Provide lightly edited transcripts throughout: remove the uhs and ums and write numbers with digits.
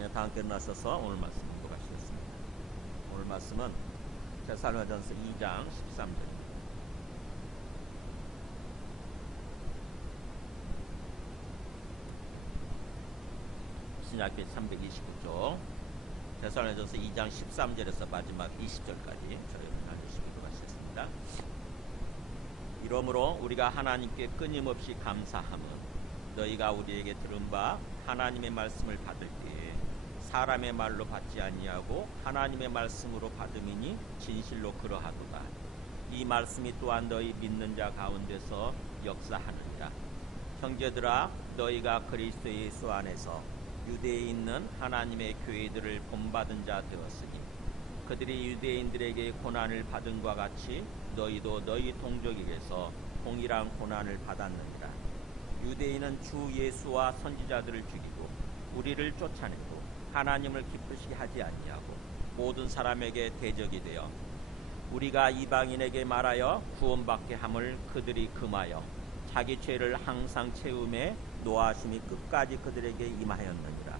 네, 다 함께 일어나셔서 오늘 말씀 읽어가시겠습니다. 오늘 말씀은 데살로니가전서 2장 13절입니다. 신약기 329쪽 데살로니가전서 2장 13절에서 마지막 20절까지 저희 나누시고 읽어가시겠습니다. 이러므로 우리가 하나님께 끊임없이 감사함은 너희가 우리에게 들은 바 하나님의 말씀을 받을 때에 사람의 말로 받지 아니하고 하나님의 말씀으로 받음이니 진실로 그러하도다. 이 말씀이 또한 너희 믿는 자 가운데서 역사하느니라. 형제들아, 너희가 그리스도 예수 안에서 유대에 있는 하나님의 교회들을 본받은 자 되었으니 그들이 유대인들에게 고난을 받은 것 같이 너희도 너희 동족에게서 동일한 고난을 받았느니라. 유대인은 주 예수와 선지자들을 죽이고 우리를 쫓아내고 하나님을 기쁘시게 하지 아니하고 모든 사람에게 대적이 되어 우리가 이방인에게 말하여 구원받게 함을 그들이 금하여 자기 죄를 항상 채움에 노하심이 끝까지 그들에게 임하였느니라.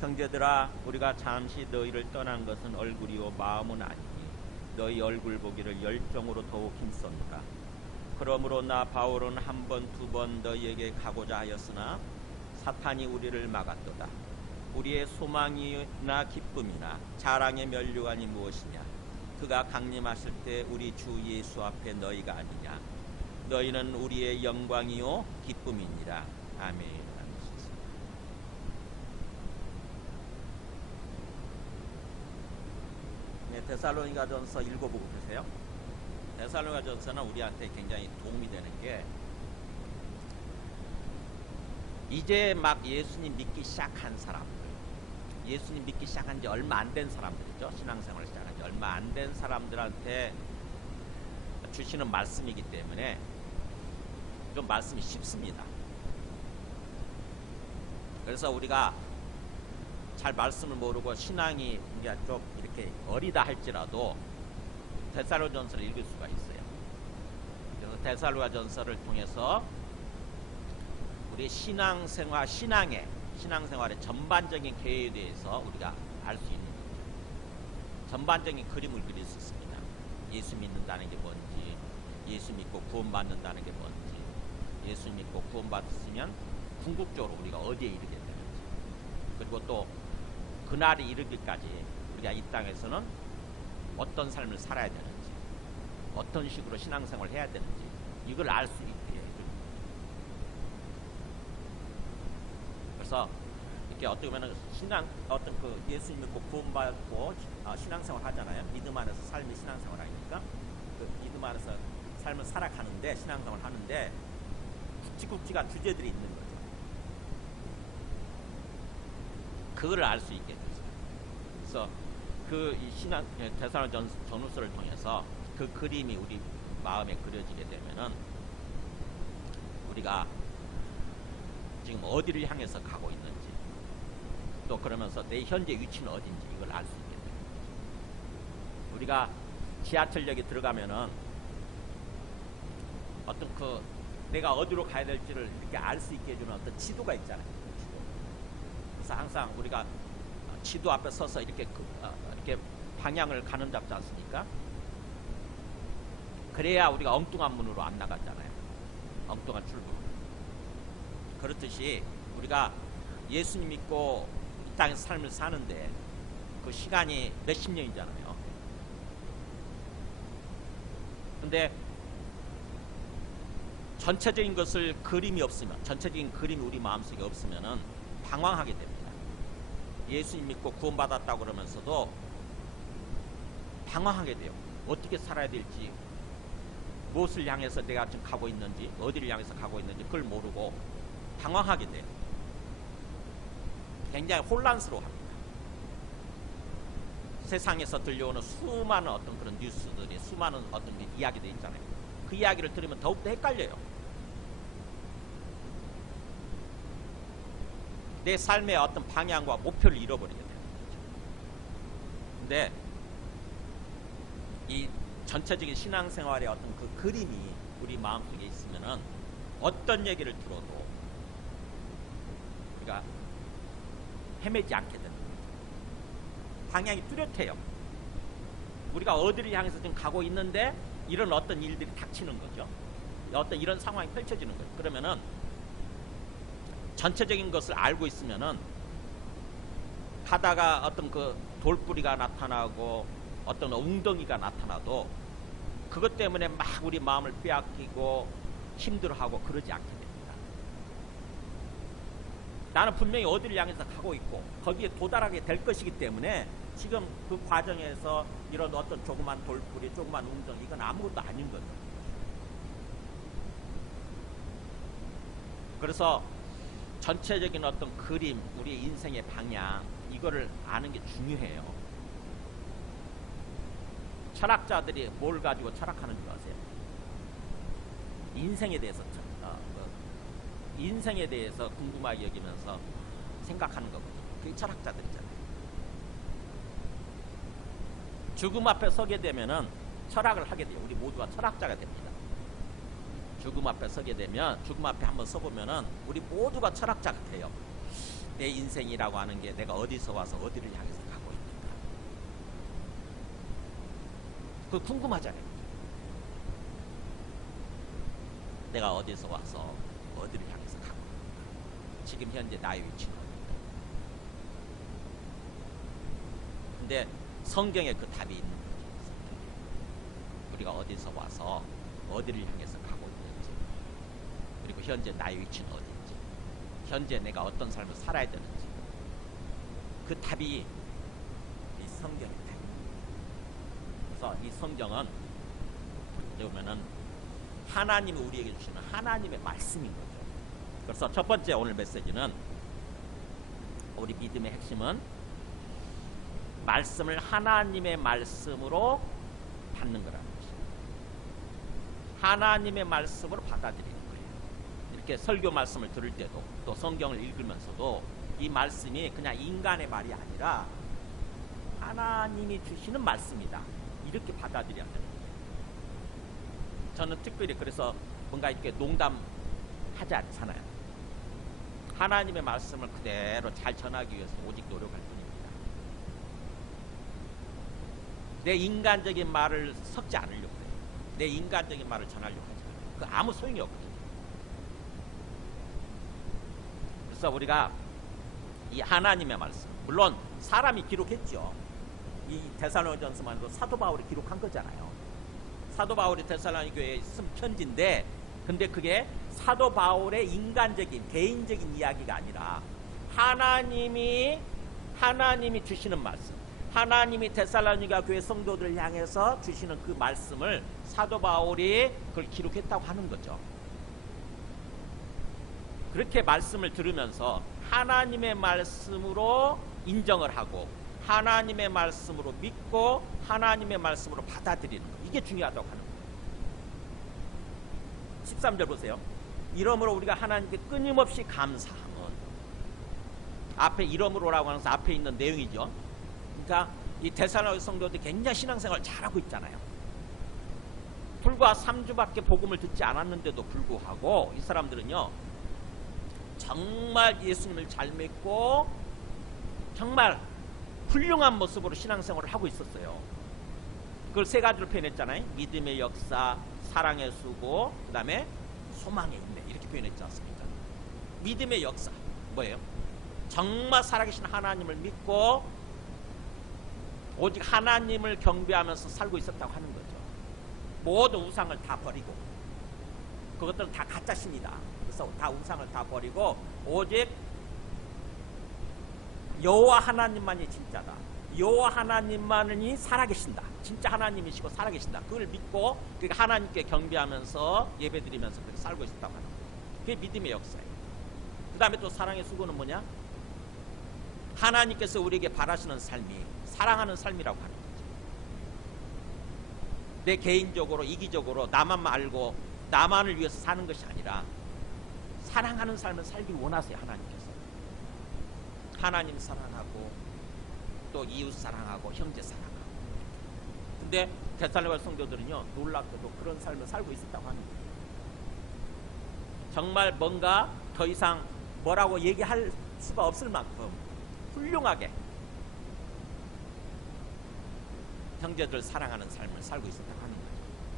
형제들아, 우리가 잠시 너희를 떠난 것은 얼굴이요 마음은 아니니 너희 얼굴 보기를 열정으로 더욱 힘썼노라. 그러므로 나 바울은 한 번, 두 번 너희에게 가고자 하였으나 사탄이 우리를 막았도다. 우리의 소망이나 기쁨이나 자랑의 면류관이 무엇이냐? 그가 강림하실 때 우리 주 예수 앞에 너희가 아니냐? 너희는 우리의 영광이요 기쁨이니라. 아멘. 네, 데살로니가전서 읽어보고 계세요. 데살로니가전서는 우리한테 굉장히 도움이 되는 게 이제 막 예수님 믿기 시작한 사람들, 예수님 믿기 시작한 지 얼마 안 된 사람들이죠. 신앙생활을 시작한 지 얼마 안 된 사람들한테 주시는 말씀이기 때문에 좀 말씀이 쉽습니다. 그래서 우리가 잘 말씀을 모르고 신앙이 좀 이렇게 어리다 할지라도 데살로니가전서를 읽을 수가 있어요. 그래서 데살로니가전서를 통해서 우리 신앙생활의 전반적인 계획에 대해서 우리가 알 수 있는 전반적인 그림을 그릴 수 있습니다. 예수 믿는다는 게 뭔지, 예수 믿고 구원받는다는 게 뭔지, 예수 믿고 구원받았으면 궁극적으로 우리가 어디에 이르게 되는지, 그리고 또 그날이 이르기까지 우리가 이 땅에서는 어떤 삶을 살아야 되는지, 어떤 식으로 신앙생활을 해야 되는지 이걸 알 수 있게 해줍니다. 그래서 이렇게 어떻게 보면 어떤 그 예수 믿고 구원받고 신앙생활 하잖아요. 믿음 안에서 삶의 신앙생활 하니까 그 믿음 안에서 삶을 살아가는데, 신앙생활 하는데 굵직굵직한 주제들이 있는 거죠. 그걸 알 수 있게 됐어요. 그래서 그 데살로니가 전후서를 통해서 그 그림이 우리 마음에 그려지게 되면은 우리가 지금 어디를 향해서 가고 있는지, 또 그러면서 내 현재 위치는 어딘지 이걸 알 수 있게 돼요. 우리가 지하철역에 들어가면은 어떤 그 내가 어디로 가야 될지를 이렇게 알 수 있게 해주는 어떤 지도가 있잖아요. 지도. 그래서 항상 우리가 지도 앞에 서서 이렇게 방향을 가늠 잡지 않습니까? 그래야 우리가 엉뚱한 문으로 안 나가잖아요. 엉뚱한 출구. 그렇듯이 우리가 예수님 믿고 이 땅에서 삶을 사는데 그 시간이 몇십 년이잖아요. 근데 전체적인 것을 그림이 없으면, 전체적인 그림이 우리 마음속에 없으면은 방황하게 됩니다. 예수님 믿고 구원받았다고 그러면서도 방황하게 돼요. 어떻게 살아야 될지, 무엇을 향해서 내가 지금 가고 있는지, 어디를 향해서 가고 있는지 그걸 모르고 방황하게 돼요. 굉장히 혼란스러워합니다. 세상에서 들려오는 수많은 어떤 그런 뉴스들이, 수많은 어떤 이야기들이 있잖아요. 그 이야기를 들으면 더욱더 헷갈려요. 내 삶의 어떤 방향과 목표를 잃어버리게 돼요. 근데 이 전체적인 신앙생활의 어떤 그 그림이 우리 마음속에 있으면은 어떤 얘기를 들어도 우리가 헤매지 않게 됩니다. 방향이 뚜렷해요. 우리가 어디를 향해서 지금 가고 있는데 이런 어떤 일들이 닥치는 거죠. 어떤 이런 상황이 펼쳐지는 거예요. 그러면은 전체적인 것을 알고 있으면은 가다가 어떤 그 돌뿌리가 나타나고 어떤 웅덩이가 나타나도 그것 때문에 막 우리 마음을 빼앗기고 힘들어하고 그러지 않게 됩니다. 나는 분명히 어디를 향해서 가고 있고 거기에 도달하게 될 것이기 때문에 지금 그 과정에서 이런 어떤 조그만 돌뿌리, 조그만 웅덩이 이건 아무것도 아닌 거죠. 그래서 전체적인 어떤 그림, 우리의 인생의 방향 이거를 아는 게 중요해요. 철학자들이 뭘 가지고 철학하는 줄 아세요? 인생에 대해서 인생에 대해서 궁금하게 여기면서 생각하는 거거든요. 그게 철학자들이잖아요. 죽음 앞에 서게 되면은 철학을 하게 돼요. 우리 모두가 철학자가 됩니다. 죽음 앞에 서게 되면 죽음 앞에 한번 서보면은 우리 모두가 철학자가 돼요. 내 인생이라고 하는 게 내가 어디서 와서 어디를 향해서 가고 있는가. 그거 궁금하잖아요. 내가 어디서 와서 어디를 향해서 가고 있는가. 지금 현재 나의 위치는 어딘가. 근데 성경에 그 답이 있는 거죠. 우리가 어디서 와서 어디를 향해서 가고 있는지, 그리고 현재 나의 위치는 어딘지, 현재 내가 어떤 삶을 살아야 되는지, 그 답이 이 성경의 답입니다. 그래서 이 성경은 보면은 하나님이 우리에게 주시는 하나님의 말씀인 거죠. 그래서 첫 번째 오늘 메시지는 우리 믿음의 핵심은 말씀을 하나님의 말씀으로 받는 거라는 것입니다. 하나님의 말씀으로 받아들이는 거예요. 이렇게 설교 말씀을 들을 때도 또 성경을 읽으면서도 이 말씀이 그냥 인간의 말이 아니라 하나님이 주시는 말씀이다. 이렇게 받아들여야 되는 거예요. 저는 특별히 그래서 뭔가 이렇게 농담하지 않잖아요. 하나님의 말씀을 그대로 잘 전하기 위해서 오직 노력할 뿐입니다. 내 인간적인 말을 섞지 않으려고 해요. 내 인간적인 말을 전하려고 하지 않아요. 그 아무 소용이 없거든요. 그래서 우리가 이 하나님의 말씀, 물론 사람이 기록했죠. 이 데살로니가전서만도 사도 바울이 기록한 거잖아요. 사도 바울이 데살로니가 교회에 쓴 편지인데, 근데 그게 사도 바울의 인간적인 개인적인 이야기가 아니라 하나님이 주시는 말씀, 하나님이 데살로니가 교회 성도들을 향해서 주시는 그 말씀을 사도 바울이 그걸 기록했다고 하는 거죠. 그렇게 말씀을 들으면서 하나님의 말씀으로 인정을 하고 하나님의 말씀으로 믿고 하나님의 말씀으로 받아들이는 것, 이게 중요하다고 하는 거예요. 13절 보세요. 이러므로 우리가 하나님께 끊임없이 감사함은, 앞에 이러므로라고 하면서 앞에 있는 내용이죠. 그러니까 이 데살로니가 성도들이 굉장히 신앙생활을 잘하고 있잖아요. 불과 3주밖에 복음을 듣지 않았는데도 불구하고 이 사람들은요 정말 예수님을 잘 믿고 정말 훌륭한 모습으로 신앙생활을 하고 있었어요. 그걸 세 가지로 표현했잖아요. 믿음의 역사, 사랑의 수고, 그 다음에 소망의 인내, 이렇게 표현했지 않습니까? 믿음의 역사 뭐예요? 정말 살아계신 하나님을 믿고 오직 하나님을 경배하면서 살고 있었다고 하는 거죠. 모든 우상을 다 버리고, 그것들은 다 가짜십니다. 그래서 다 우상을 다 버리고 오직 여호와 하나님만이 진짜다. 여호와 하나님만이 살아계신다. 진짜 하나님이시고 살아계신다. 그걸 믿고 그러니까 하나님께 경배하면서 예배드리면서 그렇게 살고 있었다고 하는 거예요. 그게 믿음의 역사예요. 그 다음에 또 사랑의 수고는 뭐냐? 하나님께서 우리에게 바라시는 삶이 사랑하는 삶이라고 하는 거죠. 내 개인적으로 이기적으로 나만 알고 나만을 위해서 사는 것이 아니라 사랑하는 삶을 살길 원하세요. 하나님께서 하나님 사랑하고 또 이웃 사랑하고 형제 사랑하고. 근데 데살로니가 성도들은요 놀랍게도 그런 삶을 살고 있었다고 하는 거예요. 정말 뭔가 더 이상 뭐라고 얘기할 수가 없을 만큼 훌륭하게 형제들 사랑하는 삶을 살고 있었다고 하는 거죠.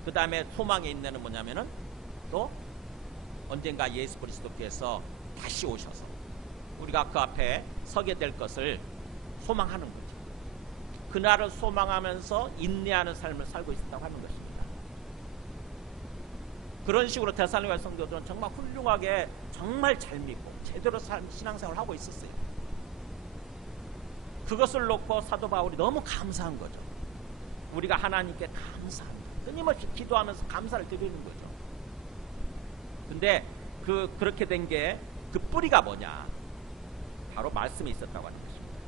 그 다음에 소망의 인내는 뭐냐면은 또 언젠가 예수 그리스도께서 다시 오셔서 우리가 그 앞에 서게 될 것을 소망하는 거죠. 그날을 소망하면서 인내하는 삶을 살고 있었다고 하는 것입니다. 그런 식으로 데살로니가 성도들은 정말 훌륭하게 정말 잘 믿고 제대로 신앙생활을 하고 있었어요. 그것을 놓고 사도 바울이 너무 감사한 거죠. 우리가 하나님께 감사합니다. 끊임없이 기도하면서 감사를 드리는 거죠. 근데 그렇게 된 게 그 뿌리가 뭐냐? 바로 말씀이 있었다고 하는 것입니다.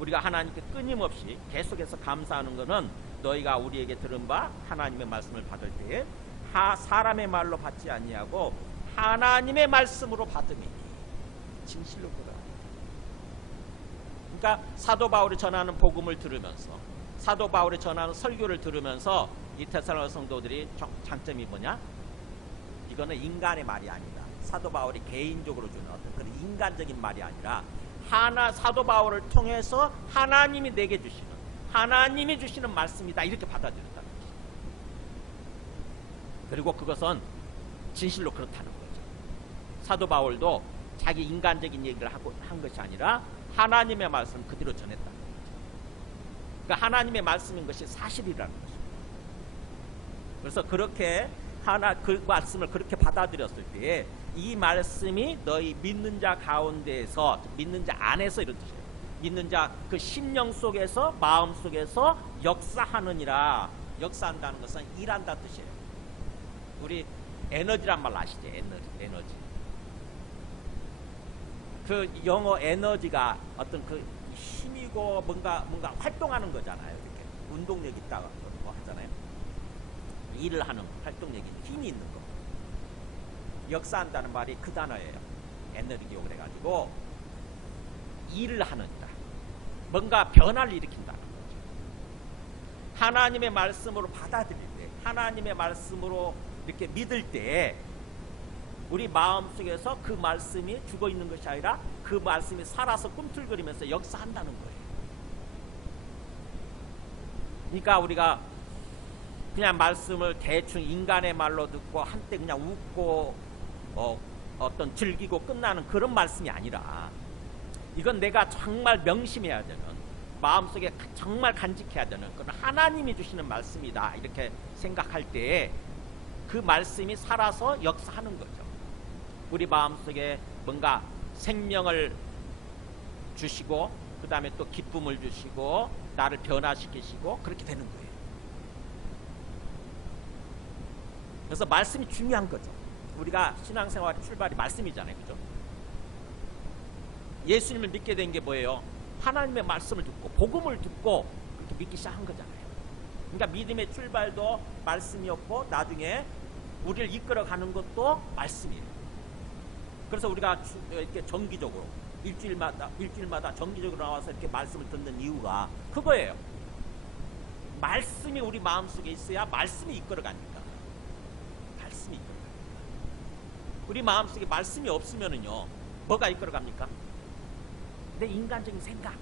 우리가 하나님께 끊임없이 계속해서 감사하는 것은 너희가 우리에게 들은 바 하나님의 말씀을 받을 때에 사람의 말로 받지 아니하고 하나님의 말씀으로 받음이니 진실로 그러라. 그러니까 사도 바울이 전하는 복음을 들으면서 사도 바울이 전하는 설교를 들으면서 이 데살로니가 성도들이 장점이 뭐냐? 이거는 인간의 말이 아니다. 사도 바울이 개인적으로 주는 어떤 그런 인간적인 말이 아니라 사도 바울을 통해서 하나님이 내게 주시는 하나님이 주시는 말씀이다. 이렇게 받아들였다는 거죠. 그리고 그것은 진실로 그렇다는 거죠. 사도 바울도 자기 인간적인 얘기를 한 것이 아니라 하나님의 말씀을 그대로 전했다는 거죠. 그러니까 하나님의 말씀인 것이 사실이라는 것입니다. 그래서 그렇게 그 말씀을 그렇게 받아들였을 때 이 말씀이 너희 믿는 자 가운데에서 믿는 자 안에서 이런 뜻이에요. 믿는 자 그 심령 속에서 마음 속에서 역사하느니라. 역사한다는 것은 일한다 뜻이에요. 우리 에너지란 말 아시죠? 에너지. 그 영어 에너지가 어떤 그 힘이고 뭔가 활동하는 거잖아요. 이렇게 운동력 있다고 하잖아요. 일을 하는 활동력이 힘이 있는 거. 역사한다는 말이 그 단어예요. 에너지기용을 해가지고 일을 하는다. 뭔가 변화를 일으킨다는 거죠. 하나님의 말씀으로 받아들일 때, 하나님의 말씀으로 이렇게 믿을 때 우리 마음속에서 그 말씀이 죽어 있는 것이 아니라 그 말씀이 살아서 꿈틀거리면서 역사한다는 거예요. 그러니까 우리가 그냥 말씀을 대충 인간의 말로 듣고 한때 그냥 웃고 어떤 즐기고 끝나는 그런 말씀이 아니라 이건 내가 정말 명심해야 되는 마음속에 정말 간직해야 되는 그런 하나님이 주시는 말씀이다. 이렇게 생각할 때에 그 말씀이 살아서 역사하는 거죠. 우리 마음속에 뭔가 생명을 주시고 그 다음에 또 기쁨을 주시고 나를 변화시키시고 그렇게 되는 거예요. 그래서 말씀이 중요한 거죠. 우리가 신앙생활의 출발이 말씀이잖아요. 그죠? 예수님을 믿게 된 게 뭐예요? 하나님의 말씀을 듣고 복음을 듣고 그렇게 믿기 시작한 거잖아요. 그러니까 믿음의 출발도 말씀이었고 나중에 우리를 이끌어가는 것도 말씀이에요. 그래서 우리가 이렇게 정기적으로 일주일마다 정기적으로 나와서 이렇게 말씀을 듣는 이유가 그거예요. 말씀이 우리 마음속에 있어야 말씀이 이끌어가니까. 말씀이 이끌어가니까. 우리 마음속에 말씀이 없으면은요 뭐가 이끌어갑니까? 내 인간적인 생각,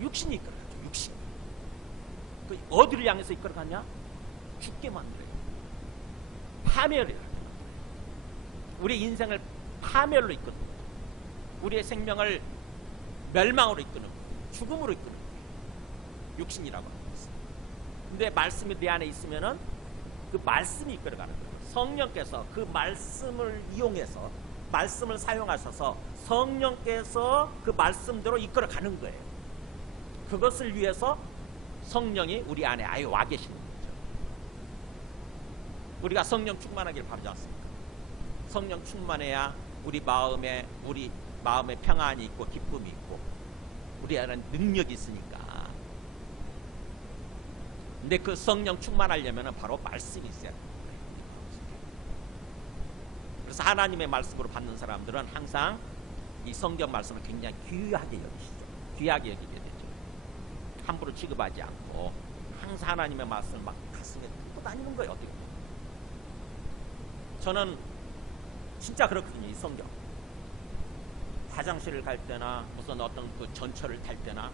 육신이 이끌어가죠. 육신. 그 어디를 향해서 이끌어가냐? 죽게 만들어요. 파멸이에요. 우리 인생을 파멸로 이끄는 거예요. 우리의 생명을 멸망으로 이끄는 거예요. 죽음으로 이끄는 거예요. 육신이라고 하는 것은. 근데 말씀이 내 안에 있으면은 그 말씀이 이끌어가는 거예요. 성령께서 그 말씀을 이용해서 말씀을 사용하셔서 성령께서 그 말씀대로 이끌어가는 거예요. 그것을 위해서 성령이 우리 안에 아예 와 계시는 거죠. 우리가 성령 충만하기를 바라지 않습니까? 성령 충만해야 우리 마음에 평안이 있고 기쁨이 있고 우리 안에 능력이 있으니까. 근데 그 성령 충만하려면 바로 말씀이 있어야 돼요. 그래서 하나님의 말씀으로 받는 사람들은 항상 이 성경 말씀을 굉장히 귀하게 여기시죠. 귀하게 여기게 되죠. 함부로 취급하지 않고 항상 하나님의 말씀을 막 가슴에 듣고 다니는 거예요. 어떻게 보면. 저는 진짜 그렇거든요. 이 성경. 화장실을 갈 때나 무슨 어떤 그 전철을 탈 때나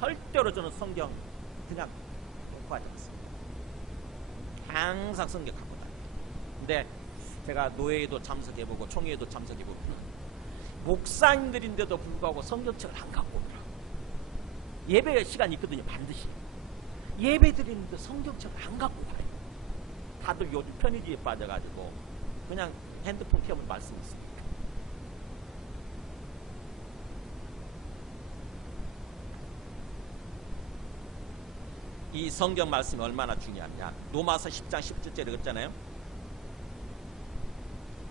절대로 저는 성경 그냥 갖고 하지 않습니다. 항상 성경 갖고 다녀요. 근데 제가 노예에도 참석해보고 총회에도 참석해보고 목사님들인데도 불구하고 성경책을 안 갖고 오더라고요. 예배 시간이 있거든요. 반드시 예배 드리는데 성경책을 안 갖고 와요. 다들 요즘 편의주의에 빠져가지고 그냥 핸드폰 켜면 말씀이 있습니다. 이 성경 말씀이 얼마나 중요하냐. 로마서 10장 17절에 그랬잖아요.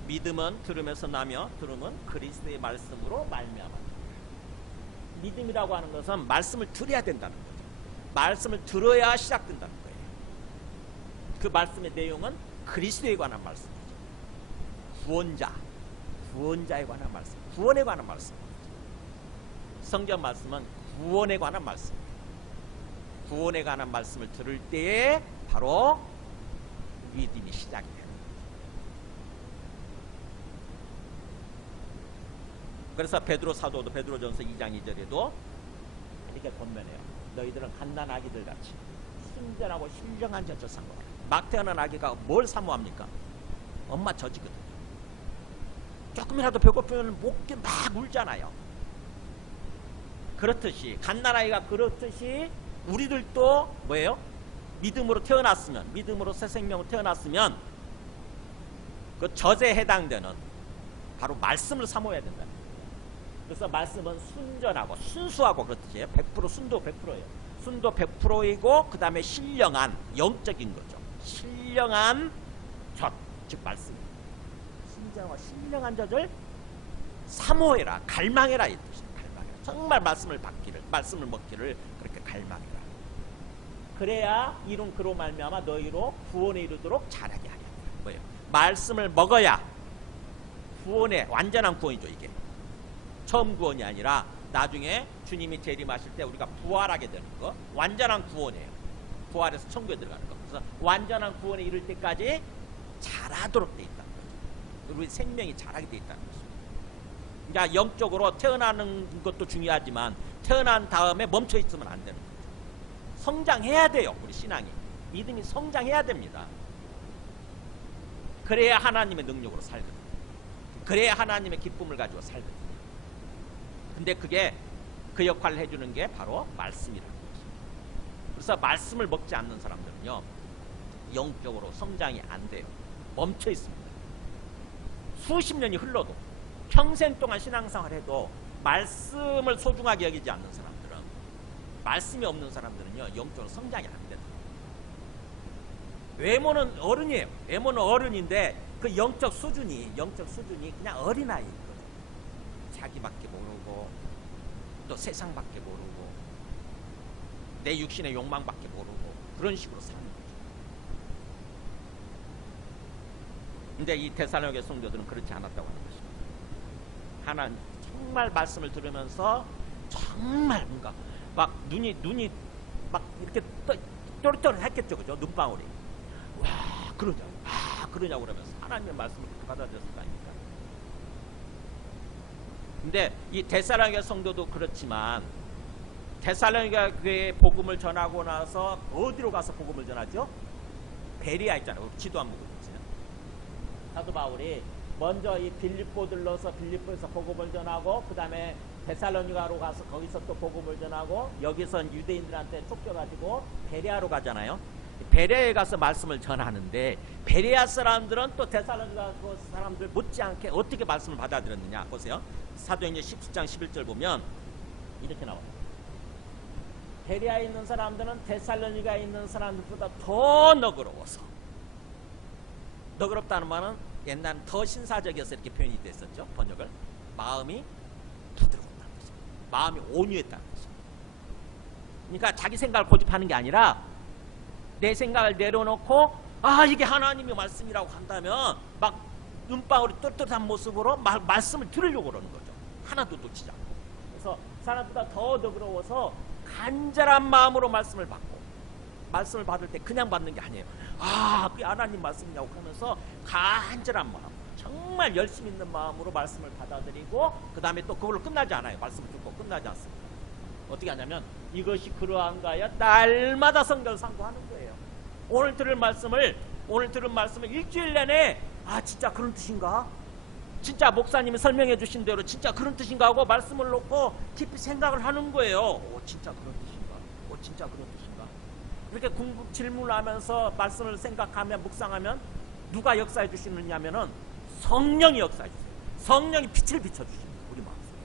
믿음은 들으면서 나며 들음은 그리스도의 말씀으로 말미암아. 믿음이라고 하는 것은 말씀을 들어야 된다는 거죠. 말씀을 들어야 시작된다는 거예요. 그 말씀의 내용은 그리스도에 관한 말씀이죠. 구원자에 관한 말씀, 구원에 관한 말씀. 성경 말씀은 구원에 관한 말씀. 구원에 관한 말씀을 들을 때에 바로 믿음이 시작이 돼요. 그래서 베드로 사도도 베드로전서 2장 2절에도 이렇게 권면해요. 너희들은 갓난 아기들 같이 순전하고 신령한 젖을 사모하라. 막 태어난 아기가 뭘 사모합니까? 엄마 젖이거든요. 조금이라도 배고프면 목이 막 울잖아요. 그렇듯이 갓난 아이가 그렇듯이 우리들도 뭐예요? 믿음으로 태어났으면, 믿음으로 새 생명으로 태어났으면 그 젖에 해당되는 바로 말씀을 사모해야 된다. 그래서 말씀은 순전하고 순수하고 그렇듯이에요. 100% 순도 100%예요. 순도 100%이고 그 다음에 신령한 영적인 거죠. 신령한 젖, 즉 말씀. 순전하고 신령한 젖을 사모해라, 갈망해라 이 뜻이에요. 갈망해라. 정말 말씀을 받기를, 말씀을 먹기를 그렇게 갈망해라. 그래야 이룬 그로 말미암아 너희로 구원에 이르도록 잘하게 하리라. 뭐예요? 말씀을 먹어야 구원의 완전한 구원이죠. 이게 처음 구원이 아니라 나중에 주님이 재림하실 때 우리가 부활하게 되는 거, 완전한 구원이에요. 부활해서 천국에 들어가는 거. 그래서 완전한 구원에 이를 때까지 잘하도록 돼 있다는 거죠. 우리 생명이 잘하게 돼 있다는 것입니다. 그러니까 영적으로 태어나는 것도 중요하지만 태어난 다음에 멈춰 있으면 안 되는 거죠. 성장해야 돼요. 우리 신앙이. 믿음이 성장해야 됩니다. 그래야 하나님의 능력으로 살거든요. 그래야 하나님의 기쁨을 가지고 살거든요. 근데 그게 그 역할을 해주는 게 바로 말씀이라는 거죠. 그래서 말씀을 먹지 않는 사람들은요 영적으로 성장이 안 돼요. 멈춰 있습니다. 수십 년이 흘러도 평생 동안 신앙생활을 해도 말씀을 소중하게 여기지 않는 사람들은, 말씀이 없는 사람들은요 영적으로 성장이 안 된다. 외모는 어른이에요. 외모는 어른인데 그 영적 수준이 그냥 어린아이인 거죠. 자기밖에 모르고 또 세상밖에 모르고 내 육신의 욕망밖에 모르고 그런 식으로 사는 거죠. 근데 이 데살로니가 성도들은 그렇지 않았다고 하는 것입니다. 하나님 정말 말씀을 들으면서 정말 뭔가 막 눈이 막 이렇게 또렷또렷했겠죠. 그죠? 눈방울이. 와 그러냐고 그러면서 하나님의 말씀을 그렇게 받아들였을 거 아닙니까? 근데 이 데살로니가 성도도 그렇지만 데살로니가 교회에 복음을 전하고 나서 어디로 가서 복음을 전하죠? 베리아 있잖아요. 지도 한번 보세요. 사도 바울이 먼저 이 빌립보 들러서 빌립보에서 복음을 전하고 그 다음에 데살로니가로 가서 거기서 또 복음을 전하고 여기선 유대인들한테 쫓겨가지고 베레아로 가잖아요. 베레아에 가서 말씀을 전하는데 베레아 사람들은 또 데살로니가 사람들 못지않게 어떻게 말씀을 받아들였느냐 보세요. 사도행전 17장 11절 보면 이렇게 나와요. 베레아에 있는 사람들은 데살로니가에 있는 사람들보다 더 너그러워서, 너그럽다는 말은 옛날은 더 신사적이어서 이렇게 표현이 됐었죠. 번역을. 마음이 부드러웠다는 것입니다. 마음이 온유했다는 것입니다. 그러니까 자기 생각을 고집하는 게 아니라 내 생각을 내려놓고 이게 하나님의 말씀이라고 한다면 막 눈방울이 똘똘한 모습으로 말씀을 들으려고 그러는 거죠. 하나도 놓치지 않고. 그래서 사람보다 더 너그러워서 간절한 마음으로 말씀을 받고, 말씀을 받을 때 그냥 받는 게 아니에요. 그게 하나님 말씀이냐고 하면서 간절한 마음, 정말 열심 있는 마음으로 말씀을 받아들이고 그 다음에 또 그걸로 끝나지 않아요. 말씀을 듣고 끝나지 않습니다. 어떻게 하냐면 이것이 그러한가 하여 날마다 성경을 상고하는 거예요. 오늘 들은 말씀을 일주일 내내 진짜 그런 뜻인가? 진짜 목사님이 설명해 주신 대로 진짜 그런 뜻인가 하고 말씀을 놓고 깊이 생각을 하는 거예요. 진짜 그런 뜻인가? 진짜 그런 뜻인가? 이렇게 질문하면서 말씀을 생각하면 묵상하면 누가 역사해 주시느냐면은 성령이 역사해 주세요. 성령이 빛을 비춰주십니다. 우리 마음속에.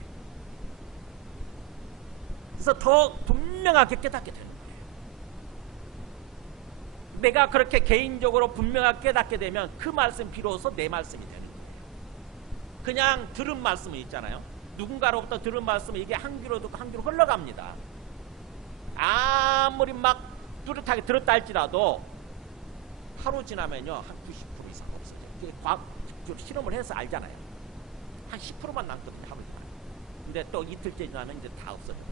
그래서 더 분명하게 깨닫게 되는 거예요. 내가 그렇게 개인적으로 분명하게 깨닫게 되면 그 말씀 비로소 내 말씀이 되는 거예요. 그냥 들은 말씀은 있잖아요. 누군가로부터 들은 말씀은 이게 한 귀로 듣고 한 귀로 흘러갑니다. 아무리 막 뚜렷하게 들었다 할지라도 하루 지나면요 한 90% 이상 없어져요. 이게 과학적으로 실험을 해서 알잖아요. 한 10%만 남거든요 하루 동안. 근데 또 이틀째 지나면 이제 다 없어져요.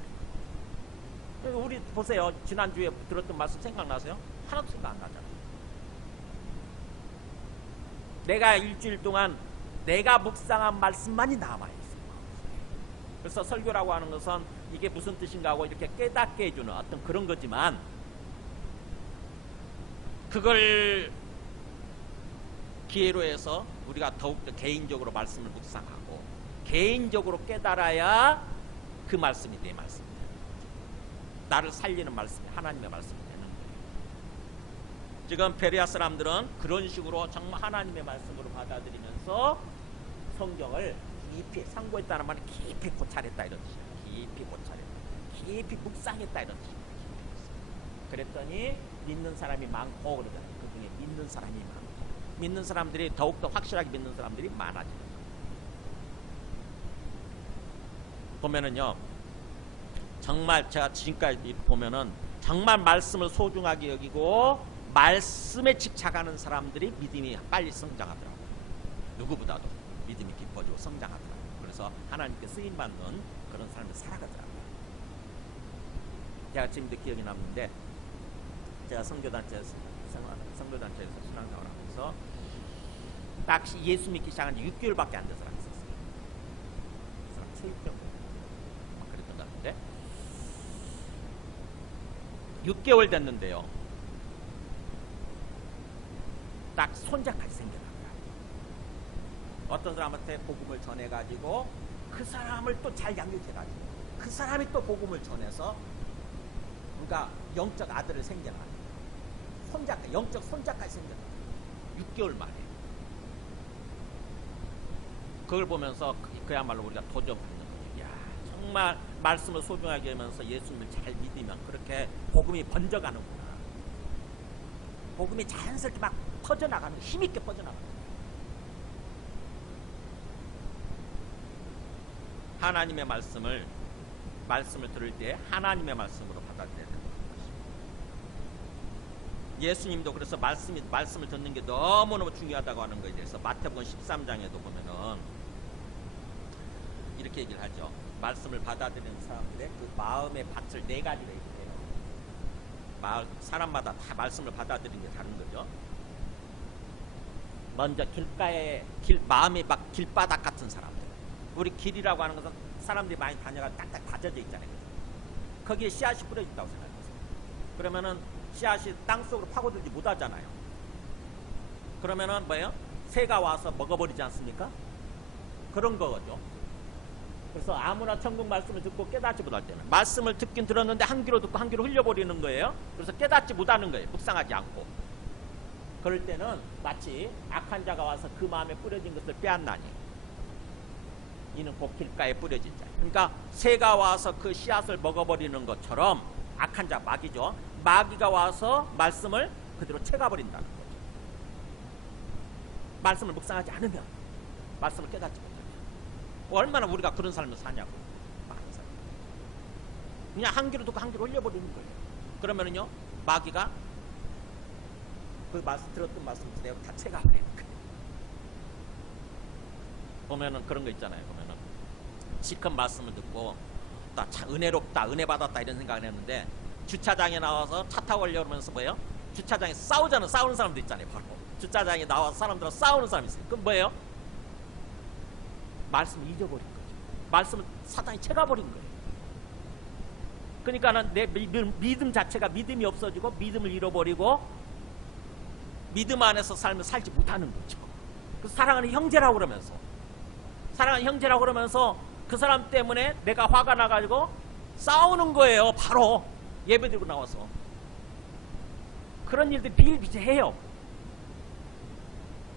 우리 보세요. 지난주에 들었던 말씀 생각나세요? 하나도 생각 안 나잖아요. 내가 일주일 동안 내가 묵상한 말씀만이 남아있어요. 그래서 설교라고 하는 것은 이게 무슨 뜻인가 하고 이렇게 깨닫게 해주는 어떤 그런 거지만 그걸 기회로 해서 우리가 더욱더 개인적으로 말씀을 묵상하고 개인적으로 깨달아야 그 말씀이 내 말씀이에요. 나를 살리는 말씀이 하나님의 말씀이 되는 거예요. 지금 베레아 사람들은 그런 식으로 정말 하나님의 말씀으로 받아들이면서 성경을 깊이 상고했다는 말은 깊이 고찰했다 이런 뜻이에요. 깊이 고찰했다. 깊이 묵상했다 이런 뜻이에요. 그랬더니 믿는 사람이 많고 그러잖아요. 그 중에 믿는 사람이 많고 믿는 사람들이 더욱더 확실하게 믿는 사람들이 많아지는 거예요. 보면은요 정말 제가 지금까지 보면은 정말 말씀을 소중하게 여기고 말씀에 집착하는 사람들이 믿음이 빨리 성장하더라고요. 누구보다도 믿음이 깊어지고 성장하더라고요. 그래서 하나님께 쓰임받는 그런 삶을 살아가더라고요. 제가 지금도 기억이 남는데 제가 선교단체에서 신앙생활을 하면서 딱 예수 믿기 시작한 지 6개월밖에 안 된 사람이 있었어요. 이 사람 체육병 막 그랬던 것 같은데 6개월 됐는데요. 딱 손자까지 생겨났다. 어떤 사람한테 복음을 전해가지고 그 사람을 또 잘 양육해가지고 그 사람이 또 복음을 전해서 그러니까 영적 아들을 생겨나 손자까지 영적 손자까지 생겨나 6개월 만에 그걸 보면서 그야말로 우리가 도전받는 거예요. 야, 정말 말씀을 소중하게 하면서 예수님을 잘 믿으면 그렇게 복음이 번져가는구나. 복음이 자연스럽게 막 퍼져나가는 힘있게 퍼져나가는 거예요. 하나님의 말씀을 들을 때 하나님의 말씀으로 받아들여야 되는 것입니다. 예수님도 그래서 말씀을 듣는 게 너무너무 중요하다고 하는 것에 대해서 마태복음 13장에도 보면은 이렇게 얘기를 하죠. 말씀을 받아들이는 사람들의 그 마음의 밭을 4가지로 얘기해요. 사람마다 다 말씀을 받아들이는 게 다른 거죠. 먼저 마음의 길바닥 같은 사람들. 우리 길이라고 하는 것은 사람들이 많이 다녀가 딱딱 다져져 있잖아요. 거기에 씨앗이 뿌려진다고 생각해보세요. 그러면은 씨앗이 땅속으로 파고들지 못하잖아요. 그러면은 뭐예요? 새가 와서 먹어버리지 않습니까? 그런 거죠. 그래서 아무나 천국 말씀을 듣고 깨닫지 못할 때는 말씀을 듣긴 들었는데 한 귀로 듣고 한 귀로 흘려버리는 거예요. 그래서 깨닫지 못하는 거예요. 묵상하지 않고. 그럴 때는 마치 악한 자가 와서 그 마음에 뿌려진 것을 빼앗나니 이는 곧 길가에 뿌려진 자. 그러니까 새가 와서 그 씨앗을 먹어버리는 것처럼 악한 자, 마귀죠. 마귀가 와서 말씀을 그대로 채가버린다는 거죠. 말씀을 묵상하지 않으면, 말씀을 깨닫지 못하면 얼마나 우리가 그런 삶을 사냐고. 많은 사람. 그냥 한 귀로 듣고 한 귀로 흘려버리는 거예요. 그러면은요 마귀가 그 말씀 들었던 말씀 그대로 다 채가버리는 거예요. 보면은 그런 거 있잖아요. 보면은 시큰 말씀을 듣고 나 참 은혜롭다, 은혜 받았다 이런 생각을 했는데 주차장에 나와서 차 타고 가려고 그러면서 뭐예요? 주차장에서 싸우는 사람도 있잖아요. 바로 주차장에 나와서 사람들하고 싸우는 사람이 있어요. 그럼 뭐예요? 말씀을 잊어버린 거죠. 말씀을 사단이 채가버린 거예요. 그러니까는 내 믿음 자체가 믿음이 없어지고 믿음을 잃어버리고 믿음 안에서 살면 살지 못하는 거죠. 그 사랑하는 형제라고 그러면서 그 사람 때문에 내가 화가 나가지고 싸우는 거예요. 바로 예배드리고 나와서 그런 일들이 비일비재해요.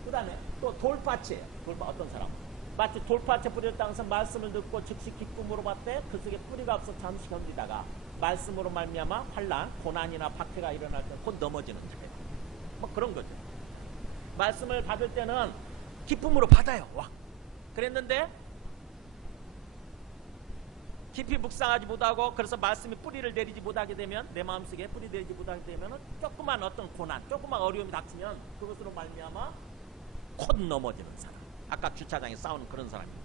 그 다음에 또 돌파체예요. 어떤 사람 마치 돌파체 뿌리를 땅에서 말씀을 듣고 즉시 기쁨으로 받되 그 속에 뿌리가 없어 잠시 견디다가 말씀으로 말미암아 환난, 고난이나 박해가 일어날 때 곧 넘어지는 자예요. 뭐 그런 거죠. 말씀을 받을 때는 기쁨으로 받아요. 와. 그랬는데 깊이 묵상하지 못하고 그래서 말씀이 뿌리를 내리지 못하게 되면 내 마음속에 뿌리 내리지 못하게 되면 조그만 어떤 고난, 조그만 어려움이 닥치면 그것으로 말미암아 곧 넘어지는 사람. 아까 주차장에 싸우는 그런 사람이죠.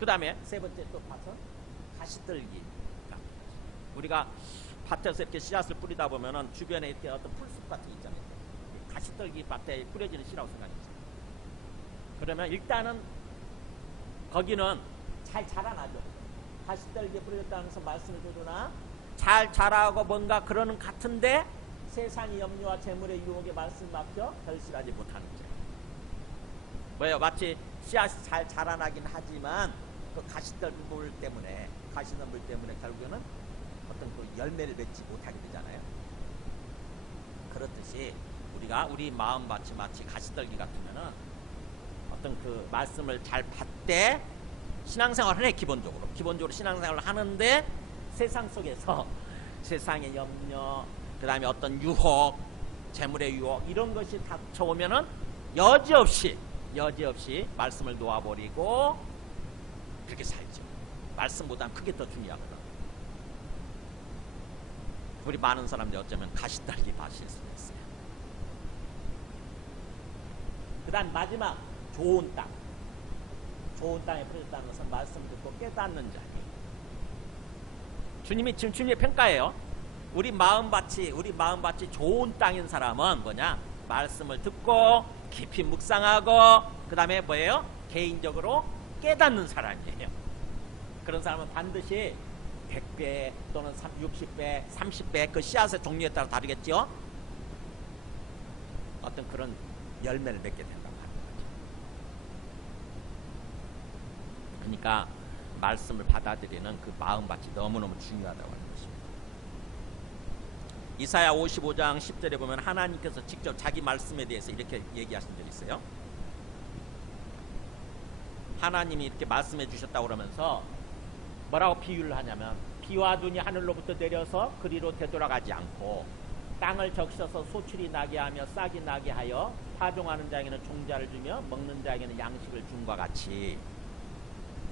그 다음에 세 번째 또 봐서 가시떨기. 우리가 밭에서 이렇게 씨앗을 뿌리다 보면은 주변에 이렇게 어떤 풀숲 같은 게 있잖아요. 가시떨기 밭에 뿌려지는 씨라고 생각했어요. 그러면 일단은 거기는 잘 자라나죠. 가시떨기에 뿌려졌다는 것은 말씀을 들으나 잘 자라고 뭔가 그러는 같은데 세상의 염려와 재물의 유혹에 말씀 맡겨 결실하지 못하는 자. 뭐예요? 마치 씨앗이 잘 자라나긴 하지만 그 가시떨기 물 때문에 결국에는 어떤 그 열매를 맺지 못하게 되잖아요. 그렇듯이 우리 마음밭이 마치 가시떨기 같으면은 어떤 그 말씀을 잘 받되 신앙생활을 해. 기본적으로 신앙생활을 하는데 세상 속에서 세상의 염려, 그 다음에 어떤 유혹, 재물의 유혹 이런 것이 닥쳐오면은 여지없이 말씀을 놓아버리고 그렇게 살죠. 말씀보다는 그게 더 중요하거든. 우리 많은 사람들이 어쩌면 가시떨기 밭일 수도 있어요. 그 다음 마지막 좋은 땅에 뿌려졌다는 것은 말씀 듣고 깨닫는 자예요. 주님의 평가예요. 우리 마음밭이 좋은 땅인 사람은 뭐냐? 말씀을 듣고 깊이 묵상하고 그 다음에 뭐예요? 개인적으로 깨닫는 사람이에요. 그런 사람은 반드시 100배 또는 60배, 30배 그 씨앗의 종류에 따라 다르겠죠? 어떤 그런 열매를 맺게 된다고 하는 거죠. 그러니까 말씀을 받아들이는 그 마음밭이 너무너무 중요하다고 하는 것입니다. 이사야 55장 10절에 보면 하나님께서 직접 자기 말씀에 대해서 이렇게 얘기하신 적이 있어요. 하나님이 이렇게 말씀해 주셨다고 그러면서 뭐라고 비유를 하냐면 비와 눈이 하늘로부터 내려서 그리로 되돌아가지 않고 땅을 적셔서 소출이 나게 하며 싹이 나게 하여 파종하는 자에게는 종자를 주며 먹는 자에게는 양식을 줌과 같이.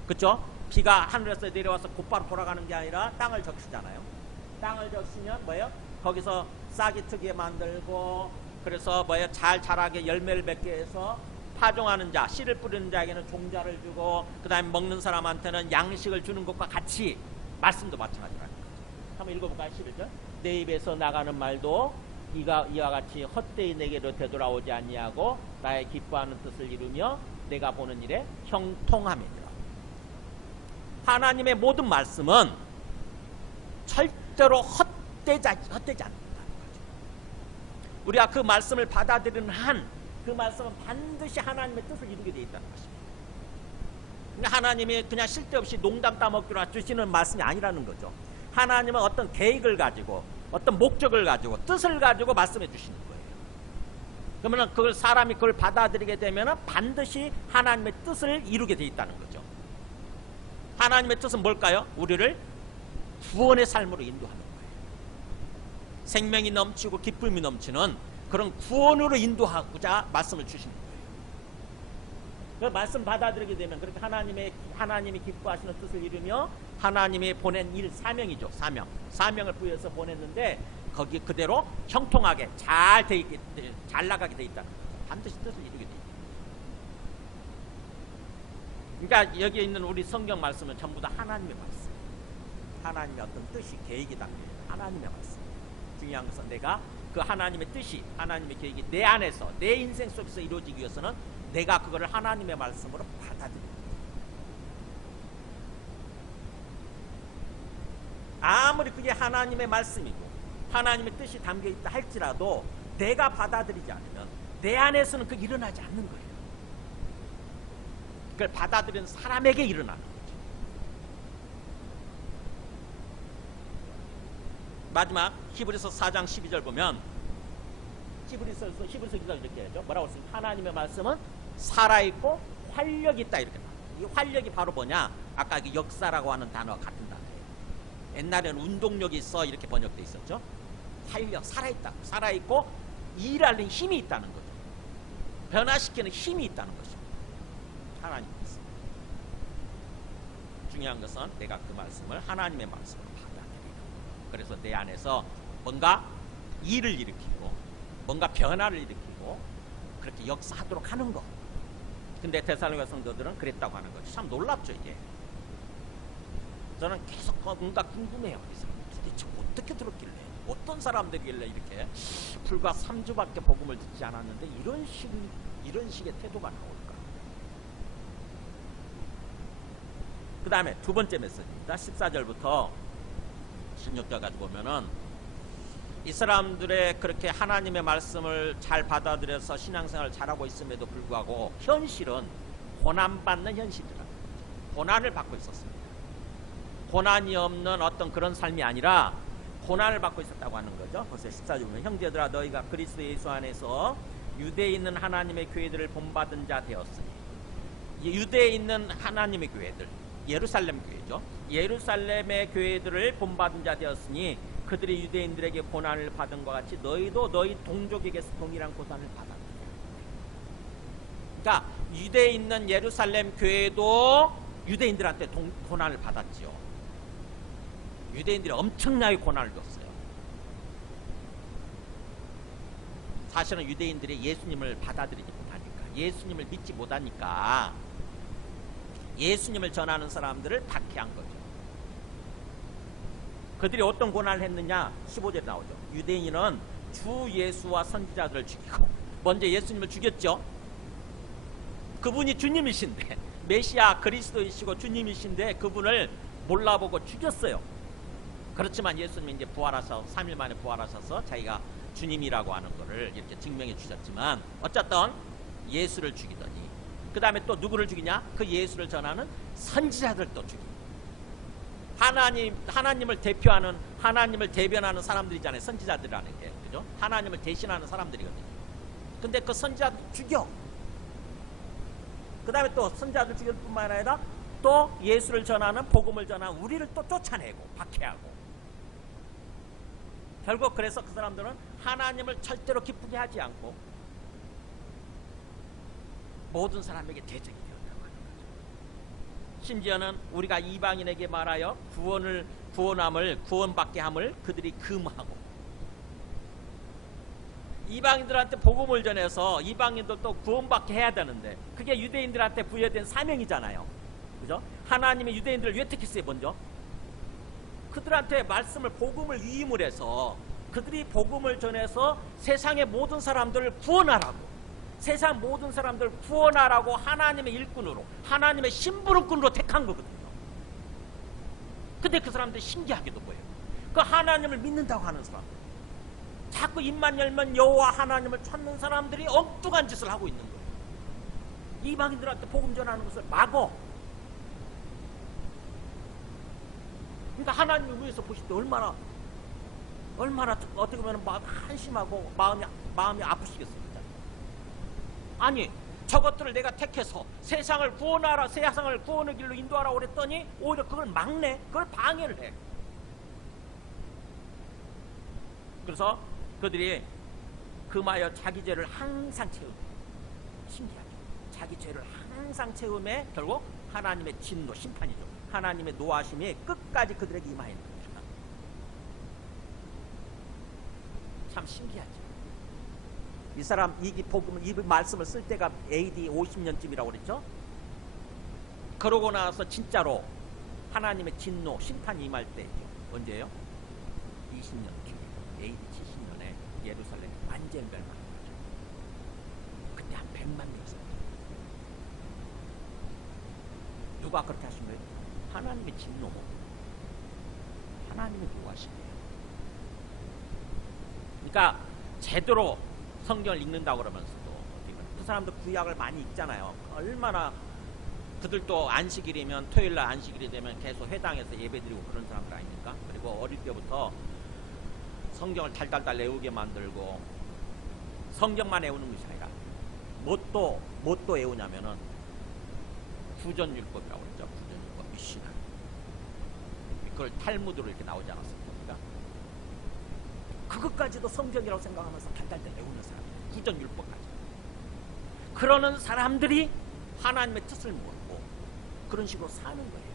그렇죠? 비가 하늘에서 내려와서 곧바로 돌아가는 게 아니라 땅을 적시잖아요. 땅을 적시면 뭐예요? 거기서 싹이 트게 만들고 그래서 뭐예요? 잘 자라게 열매를 맺게 해서 파종하는 자, 씨를 뿌리는 자에게는 종자를 주고 그 다음에 먹는 사람한테는 양식을 주는 것과 같이 말씀도 마찬가지라는 거죠. 한번 읽어볼까요? 11절. 내 입에서 나가는 말도 이와 같이 헛되이 내게로 되돌아오지 아니하고 나의 기뻐하는 뜻을 이루며 내가 보는 일에 형통함이니라. 하나님의 모든 말씀은 절대로 헛되지 않는다는 거죠. 우리가 그 말씀을 받아들이는 한 그 말씀은 반드시 하나님의 뜻을 이루게 되어 있다는 것입니다. 그러니까 하나님이 그냥 쓸데없이 농담 따먹기로 주시는 말씀이 아니라는 거죠. 하나님은 어떤 계획을 가지고 어떤 목적을 가지고 뜻을 가지고 말씀해 주시는 거예요. 그러면 그걸 사람이 그걸 받아들이게 되면 반드시 하나님의 뜻을 이루게 되어 있다는 거죠. 하나님의 뜻은 뭘까요? 우리를 구원의 삶으로 인도하는 거예요. 생명이 넘치고 기쁨이 넘치는 그런 구원으로 인도하고자 말씀을 주시는 거예요. 그 말씀 받아들이게 되면 그렇게 하나님이 기뻐하시는 뜻을 이루며 하나님이 보낸 일 사명이죠. 사명을 부여해서 보냈는데 거기 그대로 형통하게 잘 나가게 돼 있다는 거죠. 반드시 뜻을 이루게 돼 있다. 그러니까 여기에 있는 우리 성경 말씀은 전부 다 하나님의 말씀. 하나님의 어떤 뜻이 계획이 담긴 하나님의 말씀. 중요한 것은 내가 그 하나님의 뜻이 하나님의 계획이 내 안에서 내 인생 속에서 이루어지기 위해서는 내가 그거를 하나님의 말씀으로 받아들입니다. 아무리 그게 하나님의 말씀이고 하나님의 뜻이 담겨있다 할지라도 내가 받아들이지 않으면 내 안에서는 그게 일어나지 않는 거예요. 그걸 받아들이는 사람에게 일어나는 거죠. 마지막 히브리서 4장 12절 보면 히브리서 기자 이렇게 하죠. 뭐라고 했습니까? 하나님의 말씀은 살아있고 활력이 있다 이렇게 나와요. 이 활력이 바로 뭐냐? 아까 그 역사라고 하는 단어와 같은 단어예요. 옛날에는 운동력이 있어 이렇게 번역돼 있었죠. 활력, 살아있다. 살아있고 일하는 힘이 있다는 거죠. 변화시키는 힘이 있다는 것이죠. 하나님 말씀. 중요한 것은 내가 그 말씀을 하나님의 말씀으로 받아들이는 것. 그래서 내 안에서 뭔가 일을 일으키고 뭔가 변화를 일으키고 그렇게 역사하도록 하는 것. 근데 데살로니가 성도들은 그랬다고 하는 거죠. 참 놀랍죠 이게. 저는 계속 뭔가 궁금해요. 이 사람 도대체 어떻게 들었길래 어떤 사람들이길래 이렇게 불과 3주밖에 복음을 듣지 않았는데 이런 식의 태도가 나올까. 그 다음에 두 번째 메시지입니다. 14절부터 16절까지 보면은 이 사람들의 그렇게 하나님의 말씀을 잘 받아들여서 신앙생활을 잘하고 있음에도 불구하고 현실은 고난받는 현실이라. 고난을 받고 있었습니다. 고난이 없는 어떤 그런 삶이 아니라 고난을 받고 있었다고 하는 거죠. 벌써 14절 보면 형제들아 너희가 그리스도 예수 안에서 유대에 있는 하나님의 교회들을 본받은 자 되었으니 유대에 있는 하나님의 교회들 예루살렘 교회죠. 예루살렘의 교회들을 본받은 자 되었으니 그들이 유대인들에게 고난을 받은 것 같이 너희도 너희 동족에게서 동일한 고난을 받았느냐. 그러니까 유대에 있는 예루살렘 교회도 유대인들한테 고난을 받았지요. 유대인들이 엄청나게 고난을 줬어요. 사실은 유대인들이 예수님을 받아들이지 못하니까, 예수님을 믿지 못하니까 예수님을 전하는 사람들을 박해한 거죠. 그들이 어떤 고난을 했느냐? 15절에 나오죠. 유대인은 주 예수와 선지자들을 죽이고, 먼저 예수님을 죽였죠. 그분이 주님이신데, 메시아 그리스도이시고 주님이신데 그분을 몰라보고 죽였어요. 그렇지만 예수님이 이제 부활하셔서 3일 만에 부활하셔서 자기가 주님이라고 하는 것을 이렇게 증명해 주셨지만, 어쨌든 예수를 죽이더니 그 다음에 또 누구를 죽이냐? 그 예수를 전하는 선지자들 또 죽이고, 하나님을 대표하는, 하나님을 대변하는 사람들이잖아요. 선지자들이라는 게, 그죠? 하나님을 대신하는 사람들이거든요. 근데 그 선지자들 죽여. 그 다음에 또 선지자들 죽일 뿐만 아니라 또 예수를 전하는, 복음을 전하는 우리를 또 쫓아내고 박해하고, 결국 그래서 그 사람들은 하나님을 절대로 기쁘게 하지 않고 모든 사람에게 대적이 되었다고 하는 거죠. 심지어는 우리가 이방인에게 말하여 구원받게 함을 그들이 금하고, 이방인들한테 복음을 전해서 이방인들도 구원받게 해야 되는데 그게 유대인들한테 부여된 사명이잖아요. 그죠? 하나님의 유대인들을 왜 택했어요? 먼저 그들한테 말씀을, 복음을 위임을 해서 그들이 복음을 전해서 세상의 모든 사람들을 구원하라고, 세상 모든 사람들을 구원하라고 하나님의 일꾼으로, 하나님의 심부름꾼으로 택한 거거든요. 근데 그 사람들이 신기하게도 뭐예요? 그 하나님을 믿는다고 하는 사람, 자꾸 입만 열면 여호와 하나님을 찾는 사람들이 엉뚱한 짓을 하고 있는 거예요. 이방인들한테 복음 전하는 것을 막어. 그러니까 하나님을 위해서 보실 때 얼마나 어떻게 보면 마음이 한심하고 마음이 아프시겠습니까? 아니, 저것들을 내가 택해서 세상을 구원하라, 세상을 구원의 길로 인도하라고 그랬더니 오히려 그걸 막네, 그걸 방해를 해. 그래서 그들이 금하여 자기 죄를 항상 채우네. 신기하게 자기 죄를 항상 채우매 결국 하나님의 진노, 심판이죠. 하나님의 노하심이 끝까지 그들에게 임하였는 겁니다. 참 신기하죠. 이 사람 이 복음을, 이 말씀을 쓸 때가 AD 50년쯤이라고 그랬죠. 그러고 나서 진짜로 하나님의 진노, 심판이 임할 때죠. 언제예요? 20년 뒤에 AD 70년에 예루살렘이 완전 멸망한 거죠. 그때 한 100만 명 살았어요. 누가 그렇게 하신 거예요? 하나님의 진노. 하나님이 요구하시네요. 그러니까 제대로 성경을 읽는다고 그러면서도 그 사람들 구약을 많이 읽잖아요. 얼마나 그들도 안식일이면 토요일날 안식일이 되면 계속 회당에서 예배드리고 그런 사람들 아닙니까? 그리고 어릴 때부터 성경을 달달달 외우게 만들고 성경만 외우는 것이 아니라 뭣도 외우냐면은 구전율법이라고 그러죠. 구전율법 미시나 그걸 탈무드로 이렇게 나오지 않았습니까? 그것까지도 성경이라고 생각하면서 달달달 외우는 사람, 구전율법까지. 그러는 사람들이 하나님의 뜻을 모르고 그런 식으로 사는 거예요.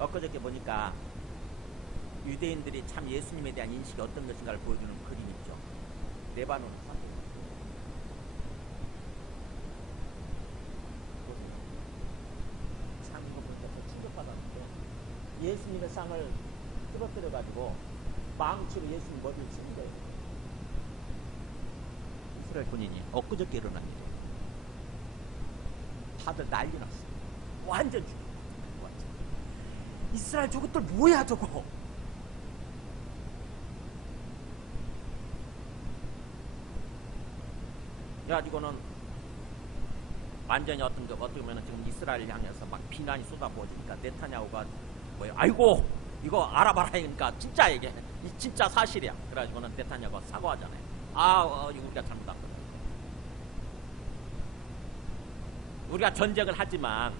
엊그저께 보니까 유대인들이 참 예수님에 대한 인식이 어떤 것인가를 보여주는 그림 있죠. 레바논 산. 상 이거 보니까 더 충격받았는데 예수님의 상을 쓰러뜨려가지고 망치로 예수님 머리를 치는 거예요. 이스라엘 군인이 엊그저께 일어난 일이에요. 다들 난리 났어요. 완전 죽였어요. 이스라엘 저것들 뭐야 저거. 그래가지고는 완전히 어떻게 보면 지금 이스라엘 향해서 막 비난이 쏟아부어지니까 네타냐후가 뭐예요? 아이고 이거 알아봐라 하니까 진짜 이게 진짜 사실이야. 그래가지고는 네타냐후가 사과하잖아요. 이거 우리가 잘못한 거다. 우리가 전쟁을 하지만